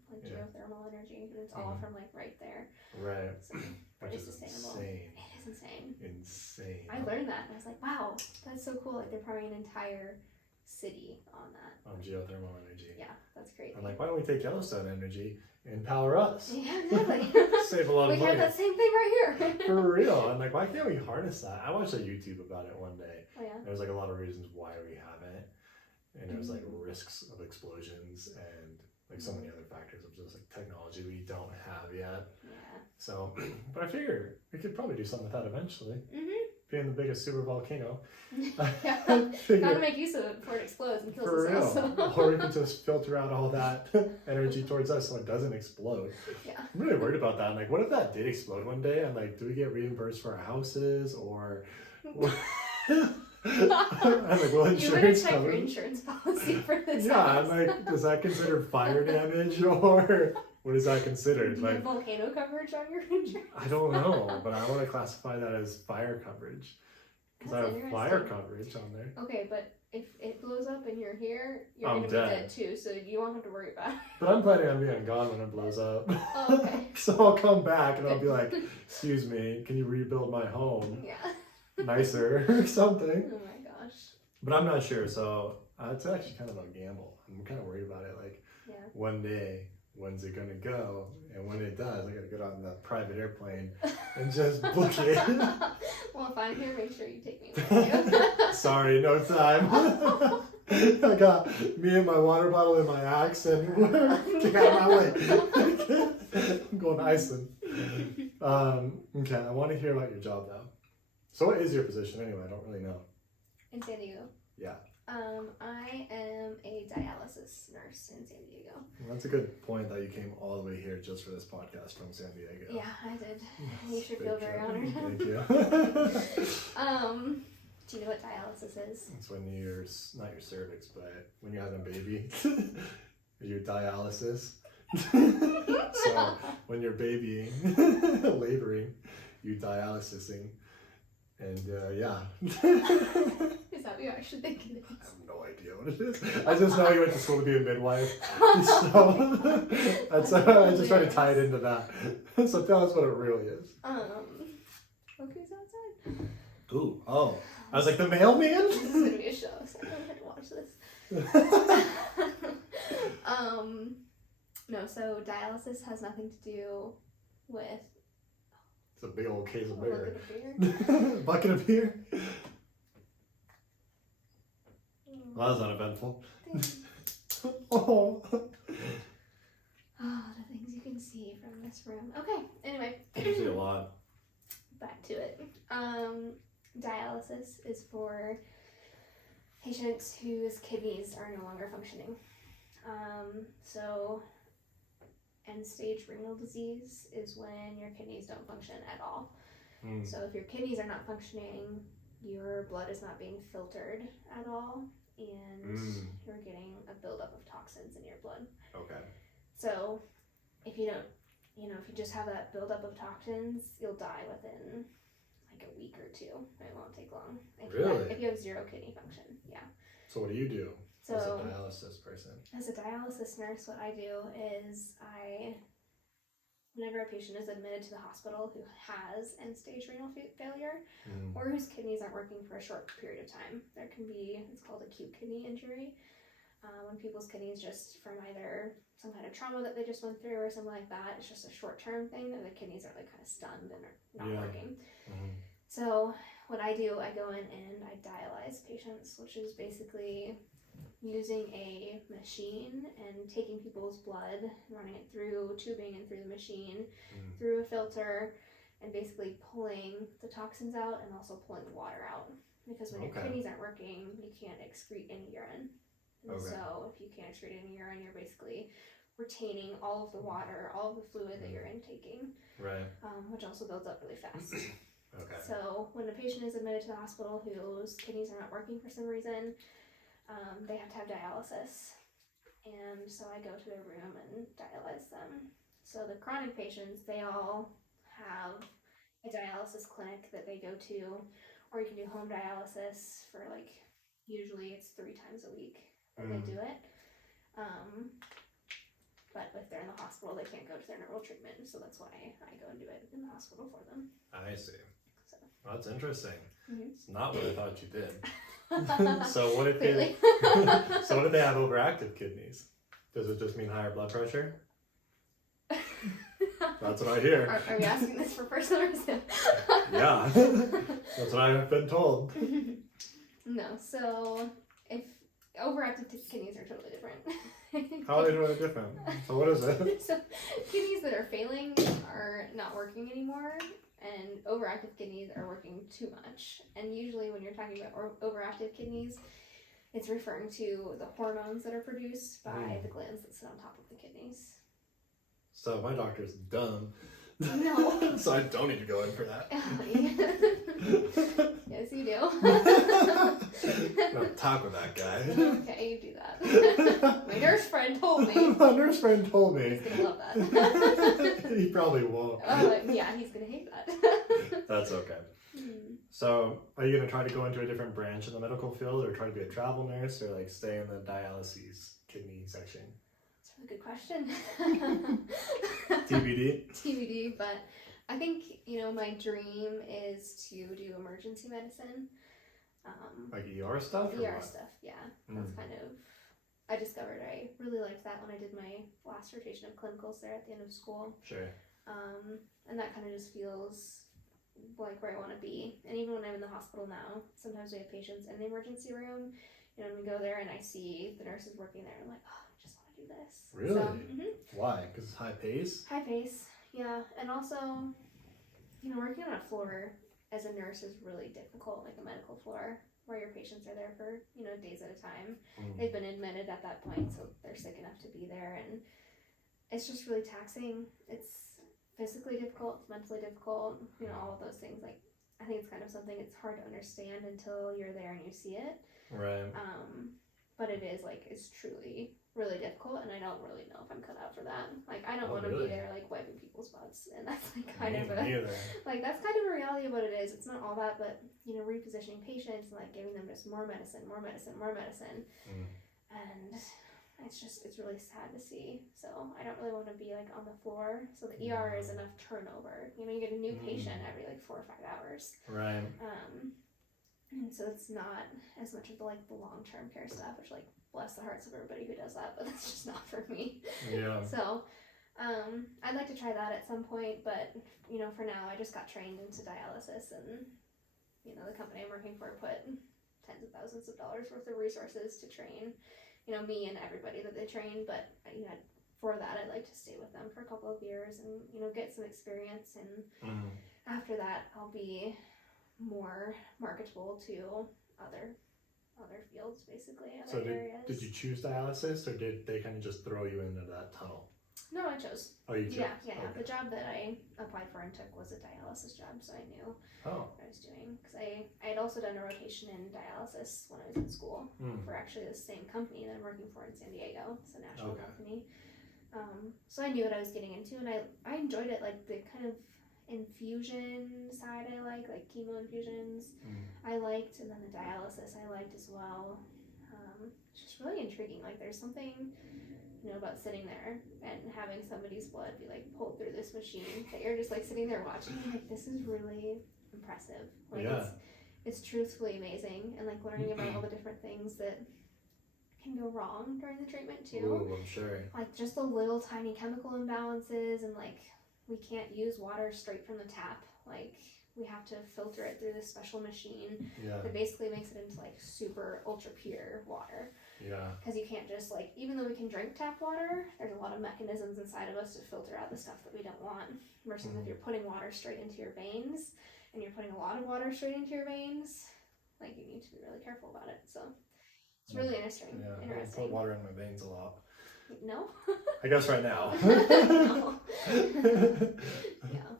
Like geothermal energy, and it's all from like right there. Right. So pretty sustainable. Insane. It is insane. Insane. I learned that and I was like, wow, that's so cool. Like they're powering an entire city on that. On geothermal energy. Yeah, that's crazy. I'm like, why don't we take Yellowstone energy and power us? Yeah, exactly. Save a lot of money. We have that same thing right here. For real. I'm like, why can't we harness that? I watched a YouTube about it one day. Oh yeah. There was like a lot of reasons why we haven't. And it was like risks of explosions and like so many other factors of just like technology we don't have yet. Yeah. So, but I figure we could probably do something with that eventually. Being the biggest super volcano. Yeah. Gotta make use of it before it explodes and kills us all. So. Or we could just filter out all that energy towards us so it doesn't explode. Yeah. I'm really worried about that. I'm like, what if that did explode one day? I'm like, do we get reimbursed for our houses or? I'm like, well, insurance you better check your insurance policy for this. I'm like, does that consider fire damage or what is that considered? Do you have volcano coverage on your insurance? I don't know, but I want to classify that as fire coverage because I have fire coverage on there. Okay, but if it blows up and you're here, you're I'm gonna be dead too, so you won't have to worry about it. But I'm planning on being gone when it blows up. Oh, okay. So I'll come back and I'll be like, excuse me, can you rebuild my home? Yeah. Nicer or something. Oh my gosh. But I'm not sure, so it's actually kind of a gamble. I'm kind of worried about it. Like, one day, when's it gonna go? And when it does, I gotta get on the private airplane and just book it. Well, if I'm here, make sure you take me with you. Sorry, no time. I got me and my water bottle and my axe, and get out of my way. I'm going to Iceland. Okay, I want to hear about your job though. So what is your position anyway? I don't really know. In San Diego? Yeah. I am a dialysis nurse in San Diego. Well, that's a good point that you came all the way here just for this podcast from San Diego. Yeah, I did. You should feel very honored. Thank you. Do you know what dialysis is? It's when you're, not your cervix, but when you're having a baby, your dialysis. So when you're babying, laboring, you dialysising. And yeah. Is that what you actually think it is? I have no idea what it is. I just know he went to school to be a midwife. So that's I just try to tie it into that. So tell us what it really is. Look who's outside. Ooh, oh. I was like, the mailman? This is gonna be a show, so I'm gonna watch this. No, so dialysis has nothing to do with. It's a big old case of beer. Bucket of beer? Well, that was uneventful. Oh. Oh, the things you can see from this room. Okay, anyway. You see a lot. Back to it. Dialysis is for patients whose kidneys are no longer functioning. So end-stage renal disease is when your kidneys don't function at all. So if your kidneys are not functioning, your blood is not being filtered at all, and you're getting a buildup of toxins in your blood. Okay. So if you don't, if you just have that buildup of toxins, you'll die within like a week or two. It won't take long. If you have zero kidney function, yeah. So what do you do as a dialysis person? As a dialysis nurse, what I do is whenever a patient is admitted to the hospital who has end-stage renal failure or whose kidneys aren't working for a short period of time, there can be, it's called acute kidney injury, when people's kidneys just from either some kind of trauma that they just went through or something like that, it's just a short-term thing and the kidneys are like kind of stunned and are not working. So what I do, I go in and I dialyze patients, which is basically using a machine and taking people's blood, running it through tubing and through the machine, through a filter, and basically pulling the toxins out and also pulling the water out. Because when your kidneys aren't working, you can't excrete any urine. And so if you can't excrete any urine, you're basically retaining all of the water, all of the fluid that you're intaking, which also builds up really fast. So when a patient is admitted to the hospital whose kidneys are not working for some reason, they have to have dialysis, and so I go to their room and dialyze them. So the chronic patients, they all have a dialysis clinic that they go to, or you can do home dialysis for like, usually it's 3 times a week that they do it. But if they're in the hospital, they can't go to their normal treatment, so that's why I go and do it in the hospital for them. I see. Well, that's interesting. It's not what I thought you did. So what if they have overactive kidneys? Does it just mean higher blood pressure? That's what I hear. Are we asking this for personal reason? Yeah, that's what I've been told. No, so if overactive kidneys are totally different. How are they totally different? So what is it? So kidneys that are failing are not working anymore, and overactive kidneys are working too much. And usually when you're talking about overactive kidneys, it's referring to the hormones that are produced by the glands that sit on top of the kidneys. So my doctor's dumb. No. So I don't need to go in for that. Yes, you do. Don't talk with that guy. Okay, you do that. My nurse friend told me. My nurse friend told me. He's gonna love that. He probably won't. Yeah, he's gonna hate that. That's okay. So, are you gonna try to go into a different branch in the medical field, or try to be a travel nurse, or like stay in the dialysis kidney section? That's a good question. TBD? TBD, but I think, my dream is to do emergency medicine. Like ER stuff? ER stuff, yeah. That's kind of, I discovered I really liked that when I did my last rotation of clinicals there at the end of school. Sure. And that kind of just feels like where I want to be. And even when I'm in the hospital now, sometimes we have patients in the emergency room, and we go there and I see the nurses working there, and I'm like, oh, I just want to do this. Really? So, why? Because it's high pace? High pace, yeah. And also, working on a floor as a nurse is really difficult, like a medical floor, where your patients are there for, days at a time. They've been admitted at that point, so they're sick enough to be there, and it's just really taxing. It's physically difficult, it's mentally difficult, all of those things. Like, I think it's kind of something it's hard to understand until you're there and you see it. Right. But it is, like, it's truly really difficult, and I don't really know if I'm cut out for that. Like, I don't want to be there, like, wiping people's butts, and that's like kind of a reality of what it is. It's not all that, but repositioning patients and like giving them just more medicine, and it's really sad to see. So I don't really want to be like on the floor. So the ER is enough turnover. You get a new patient every like 4 or 5 hours. Right. And so it's not as much of the long-term care stuff, which like bless the hearts of everybody who does that, but that's just not for me. Yeah. So I'd like to try that at some point, but for now I just got trained into dialysis, and the company I'm working for put tens of thousands of dollars worth of resources to train me and everybody that they train, but for that I'd like to stay with them for a couple of years and get some experience, and after that I'll be more marketable to other fields, basically, other areas. Did you choose dialysis, or did they kind of just throw you into that tunnel? No, I chose. Oh, you chose? Yeah. Okay. The job that I applied for and took was a dialysis job, so I knew what I was doing. Because I had also done a rotation in dialysis when I was in school for actually the same company that I'm working for in San Diego. It's a national company. So I knew what I was getting into, and I enjoyed it, like the kind of infusion side I like chemo infusions I liked, and then the dialysis I liked as well. It's just really intriguing. Like there's something about sitting there and having somebody's blood be like pulled through this machine that you're just like sitting there watching, like this is really impressive. Like it's truthfully amazing, and like learning about all the different things that can go wrong during the treatment too. Ooh, I'm sure. Like just the little tiny chemical imbalances, and like we can't use water straight from the tap. Like we have to filter it through this special machine that basically makes it into like super ultra pure water. Yeah. Because you can't just like, even though we can drink tap water, there's a lot of mechanisms inside of us to filter out the stuff that we don't want. Versus if you're putting water straight into your veins, and you're putting a lot of water straight into your veins, like you need to be really careful about it. So it's really interesting. Yeah, I put water in my veins a lot. No? I guess right now. No. Yeah.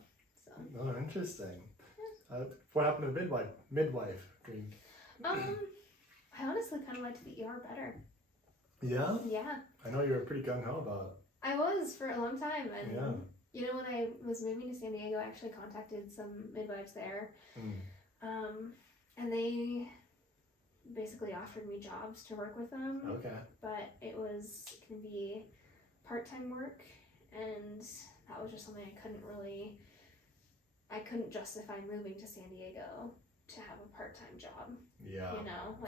So. Oh, interesting. What happened to the midwife dream? I honestly kind of went to the ER better. Yeah? Yeah. I know you were pretty gung-ho about it. I was for a long time, and when I was moving to San Diego, I actually contacted some midwives there, and they basically offered me jobs to work with them. Okay. But it was going to be part-time work, and that was just something I couldn't justify moving to San Diego to have a part-time job. Yeah,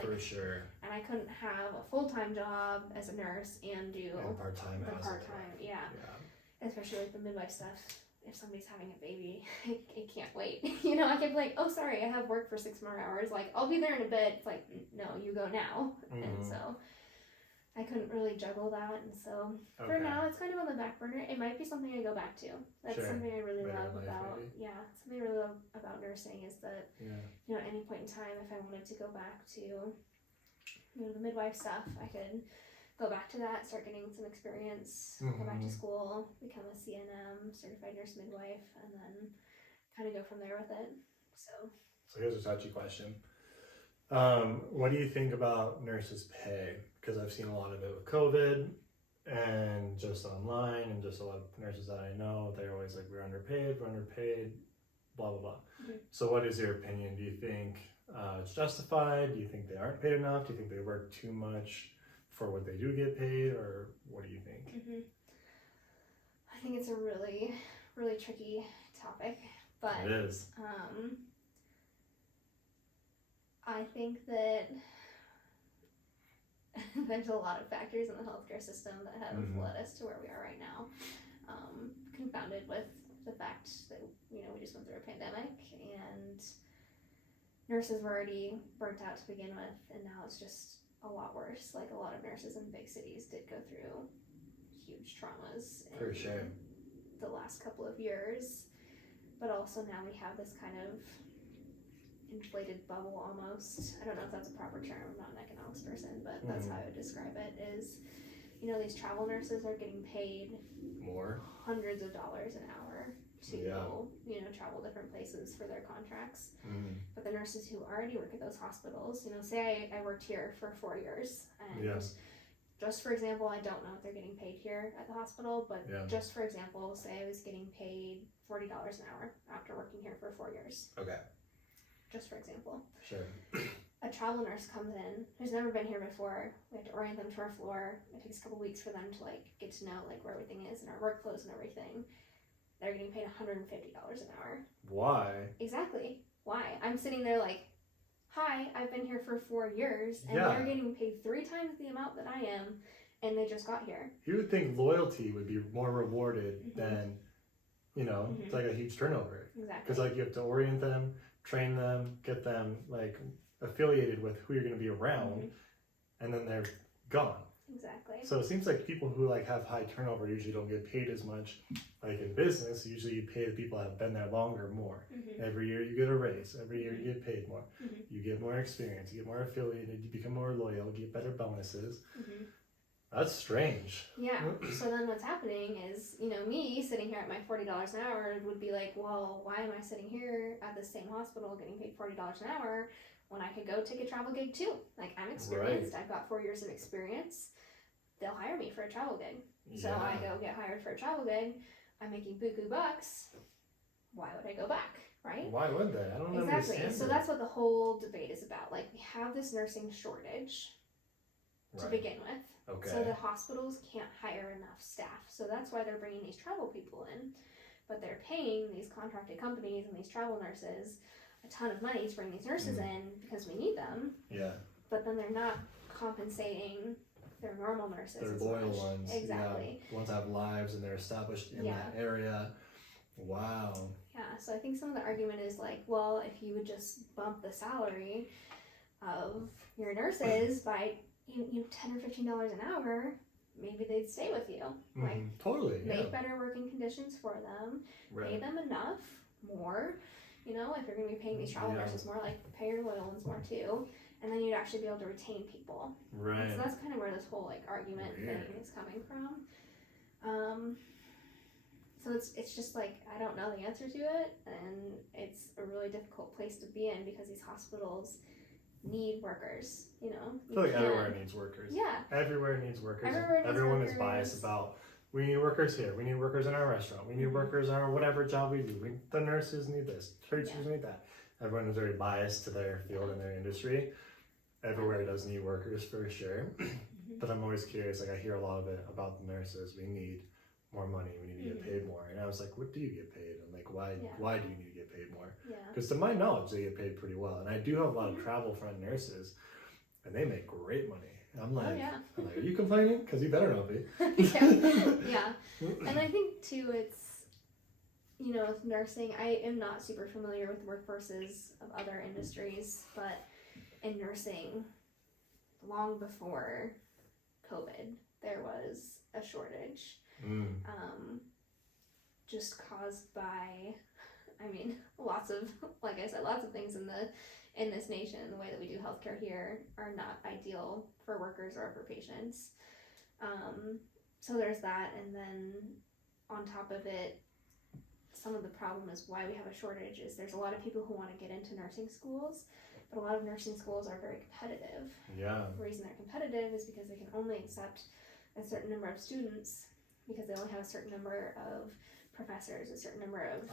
for sure. And I couldn't have a full-time job as a nurse and do part-time. Yeah. Especially like the midwife stuff. If somebody's having a baby, it can't wait. I could be like, oh, sorry, I have work for 6 more hours. Like, I'll be there in a bit. It's like, no, you go now. And so I couldn't really juggle that. And so for now, it's kind of on the back burner. It might be something I go back to. That's something I really love about, something I really love about nursing is that, at any point in time, if I wanted to go back to, the midwife stuff, I could go back to that, start getting some experience, go back to school, become a CNM, certified nurse midwife, and then kind of go from there with it. So here's a touchy question. What do you think about nurses' pay? Because I've seen a lot of it with COVID and just online, and just a lot of nurses that I know, they're always like, we're underpaid, blah, blah, blah. So what is your opinion? Do you think it's justified? Do you think they aren't paid enough? Do you think they work too much for what they do get paid, or what do you think? I think it's a really, really tricky topic, but it is. I think that there's a lot of factors in the healthcare system that have led us to where we are right now, confounded with the fact that we just went through a pandemic, and nurses were already burnt out to begin with, and now it's just a lot worse. Like, a lot of nurses in big cities did go through huge traumas in the last couple of years, but also now we have this kind of inflated bubble almost. I don't know if that's a proper term. I'm not an economics person, but that's how I would describe it. Is these travel nurses are getting paid more, hundreds of dollars an hour to travel different places for their contracts. But the nurses who already work at those hospitals, say I worked here for 4 years, and just for example, I don't know what they're getting paid here at the hospital, but Yeah. just for example, say I was getting paid $40 an hour after working here for 4 years. Okay. Just for example. Sure. A travel nurse comes in who's never been here before. We have to orient them to our floor. It takes a couple weeks for them to like get to know like where everything is and our workflows and everything. They're getting paid $150 an hour. Why? Exactly. Why? I'm sitting there like, hi, I've been here for 4 years, and they're getting paid 3 times the amount that I am, and they just got here. You would think loyalty would be more rewarded than, you know, it's like a huge turnover. Exactly. Because like you have to orient them, train them, get them like affiliated with who you're going to be around, and then they're gone. Exactly. So it seems like people who like have high turnover usually don't get paid as much. Like in business, usually you pay the people that have been there longer more. Every year you get a raise. Every year you get paid more. You get more experience. You get more affiliated. You become more loyal. You get better bonuses. That's strange. Yeah. So then what's happening is, you know, me sitting here at my $40 an hour would be like, well, why am I sitting here at the same hospital getting paid $40 an hour when I could go take a travel gig too? Like, I'm experienced. I've got 4 years of experience. They'll hire me for a travel gig. So I go get hired for a travel gig. I'm making buku bucks. Why would I go back, right? Why would they? I don't understand. Exactly. So that's what the whole debate is about. Like, we have this nursing shortage to begin with. Okay. So the hospitals can't hire enough staff. So that's why they're bringing these travel people in. But they're paying these contracted companies and these travel nurses a ton of money to bring these nurses in because we need them. Yeah. But then they're not compensating their normal nurses. They're as loyal much. ones. Exactly. Yeah. Ones that have lives and they're established in that area. Wow. Yeah, so I think some of the argument is like, well, if you would just bump the salary of your nurses by $10 or $15 an hour, maybe they'd stay with you. Like, totally. make better working conditions for them, pay them enough, more. You know, if you're going to be paying these travel nurses more, like pay your loyal ones more too, and then you'd actually be able to retain people. Right. So that's kind of where this whole like argument thing is coming from. So it's just like, I don't know the answer to it, and it's a really difficult place to be in because these hospitals need workers, you know? I feel like everywhere needs workers. Yeah. Everywhere needs workers. Everyone is biased about, we need workers here, we need workers in our restaurant, we need workers in our whatever job we do, the nurses need this, teachers need that. Everyone is very biased to their field and their industry. Everywhere does need workers for sure. But I'm always curious, like I hear a lot of it about the nurses. We need more money, we need to get paid more. And I was like, what do you get paid? And like, why do you need to get paid more? Because to my knowledge, they get paid pretty well. And I do have a lot of travel friend nurses, and they make great money. And I'm like, are you complaining? Because you better not be. Yeah. And I think too, it's, you know, with nursing, I am not super familiar with workforces of other industries, but in nursing, long before COVID, there was a shortage. Just caused by, I mean, lots of, like I said, lots of things in this nation, the way that we do healthcare here are not ideal for workers or for patients. So there's that, and then on top of it, some of the problem is why we have a shortage is there's a lot of people who want to get into nursing schools, but a lot of nursing schools are very competitive. Yeah. The reason they're competitive is because they can only accept a certain number of students because they only have a certain number of professors, a certain number of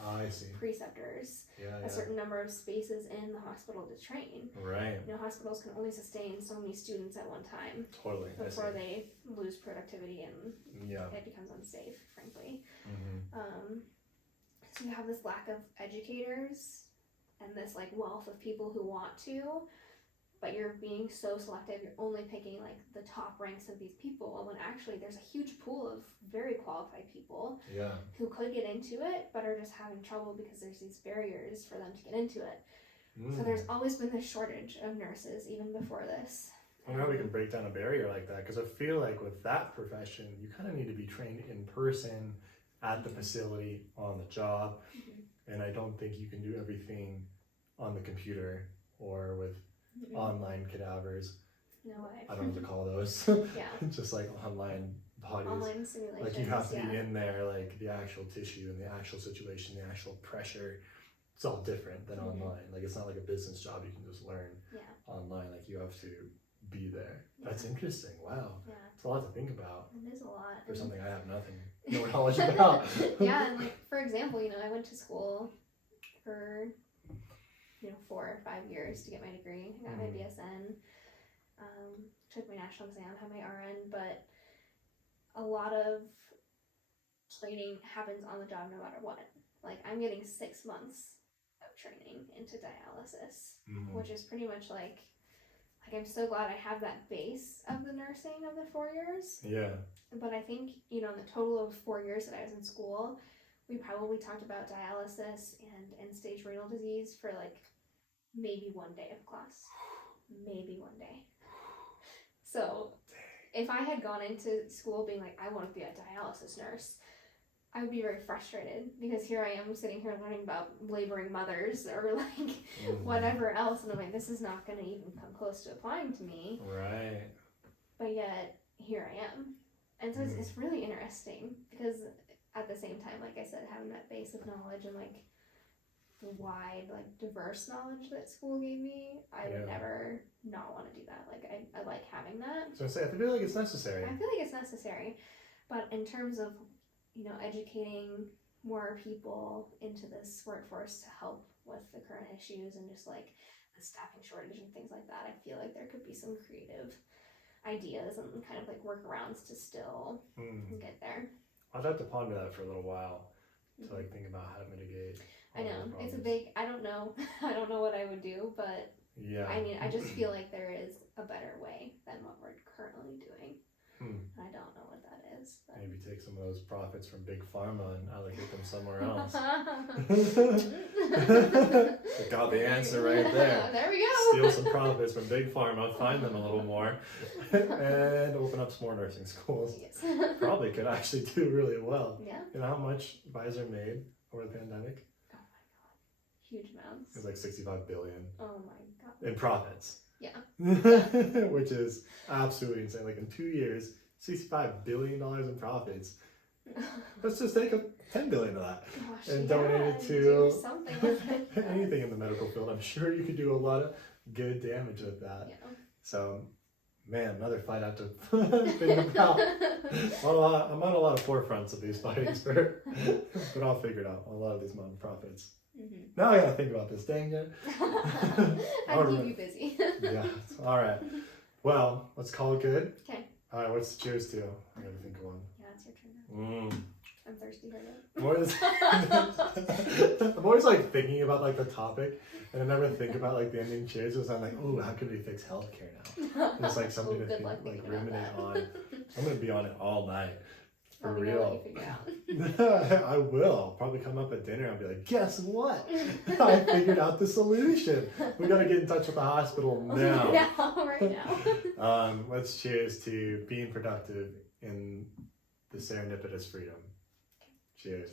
preceptors, a certain number of spaces in the hospital to train. Right. You know, hospitals can only sustain so many students at one time. Totally. Before they lose productivity and it becomes unsafe, frankly. So you have this lack of educators and this like wealth of people who want to, but you're being so selective, you're only picking like the top ranks of these people when actually there's a huge pool of very qualified people who could get into it but are just having trouble because there's these barriers for them to get into it. So there's always been this shortage of nurses even before this. I wonder how we can break down a barrier like that, because I feel like with that profession you kind of need to be trained in person at the facility on the job, and I don't think you can do everything on the computer or with online cadavers. No way. I don't know what to call those. Just like online bodies. Online simulations. Like you have to be in there, like the actual tissue and the actual situation, the actual pressure. It's all different than online. Like it's not like a business job you can just learn online. Like you have to be there. That's interesting. Wow. Yeah. It's a lot to think about. It is a lot. For something I have no knowledge about. Yeah, and like, for example, I went to school for 4 or 5 years to get my degree. I got my BSN, took my national exam, had my RN, but a lot of training happens on the job no matter what. Like, I'm getting 6 months of training into dialysis, which is pretty much like I'm so glad I have that base of the nursing of the 4 years. Yeah. But I think, in the total of 4 years that I was in school, we probably talked about dialysis and end-stage renal disease for like maybe 1 day of class. Maybe 1 day. So if I had gone into school being like, I want to be a dialysis nurse, I would be very frustrated because here I am sitting here learning about laboring mothers or like whatever else, and I'm like, this is not going to even come close to applying to me. Right. But yet here I am, and so it's really interesting because at the same time, like I said, having that base of knowledge and like the wide, like diverse knowledge that school gave me, I would never not want to do that. Like I like having that. So I feel like it's necessary. I feel like it's necessary, but in terms of educating more people into this workforce to help with the current issues and just like the staffing shortage and things like that, I feel like there could be some creative ideas and kind of like workarounds to still get there. I'd have to ponder that for a little while to like think about how to mitigate. I know it's a big. I don't know what I would do, but yeah. I mean, I just feel like there is a better way than what we're currently doing. I don't know what that is. But. Maybe take some of those profits from Big Pharma and allocate them somewhere else. Got the answer right there. There we go. Steal some profits from Big Pharma, find them a little more, and open up some more nursing schools. Yes. Probably could actually do really well. Yeah. You know how much Pfizer made over the pandemic? Oh my god. Huge amounts. It was like $65 billion. Oh my god. In profits. Yeah. Which is absolutely insane. Like in 2 years, $65 billion in profits. Let's just take $10 billion of that and donate it to anything in the medical field. I'm sure you could do a lot of good damage with that. Yeah. So, man, another fight I have to think about. I'm on a lot of forefronts of these fights, but I'll figure it out. A lot of these nonprofits. Now I gotta think about this, dang it. I'll keep you busy. Yeah, alright. Well, let's call it good. Okay. Alright, what's cheers to? I gotta think of one. Yeah, it's your turn now. I'm thirsty for that. I'm always like thinking about like the topic, and I never think about like the ending cheers. So I'm like, oh, how could we fix healthcare now? And it's like something to think, like ruminate on. I'm gonna be on it all night. For real. I will. I'll probably come up at dinner and be like, guess what? I figured out the solution. We gotta get in touch with the hospital now. Yeah, right now. Let's cheers to being productive in the serendipitous freedom. Cheers.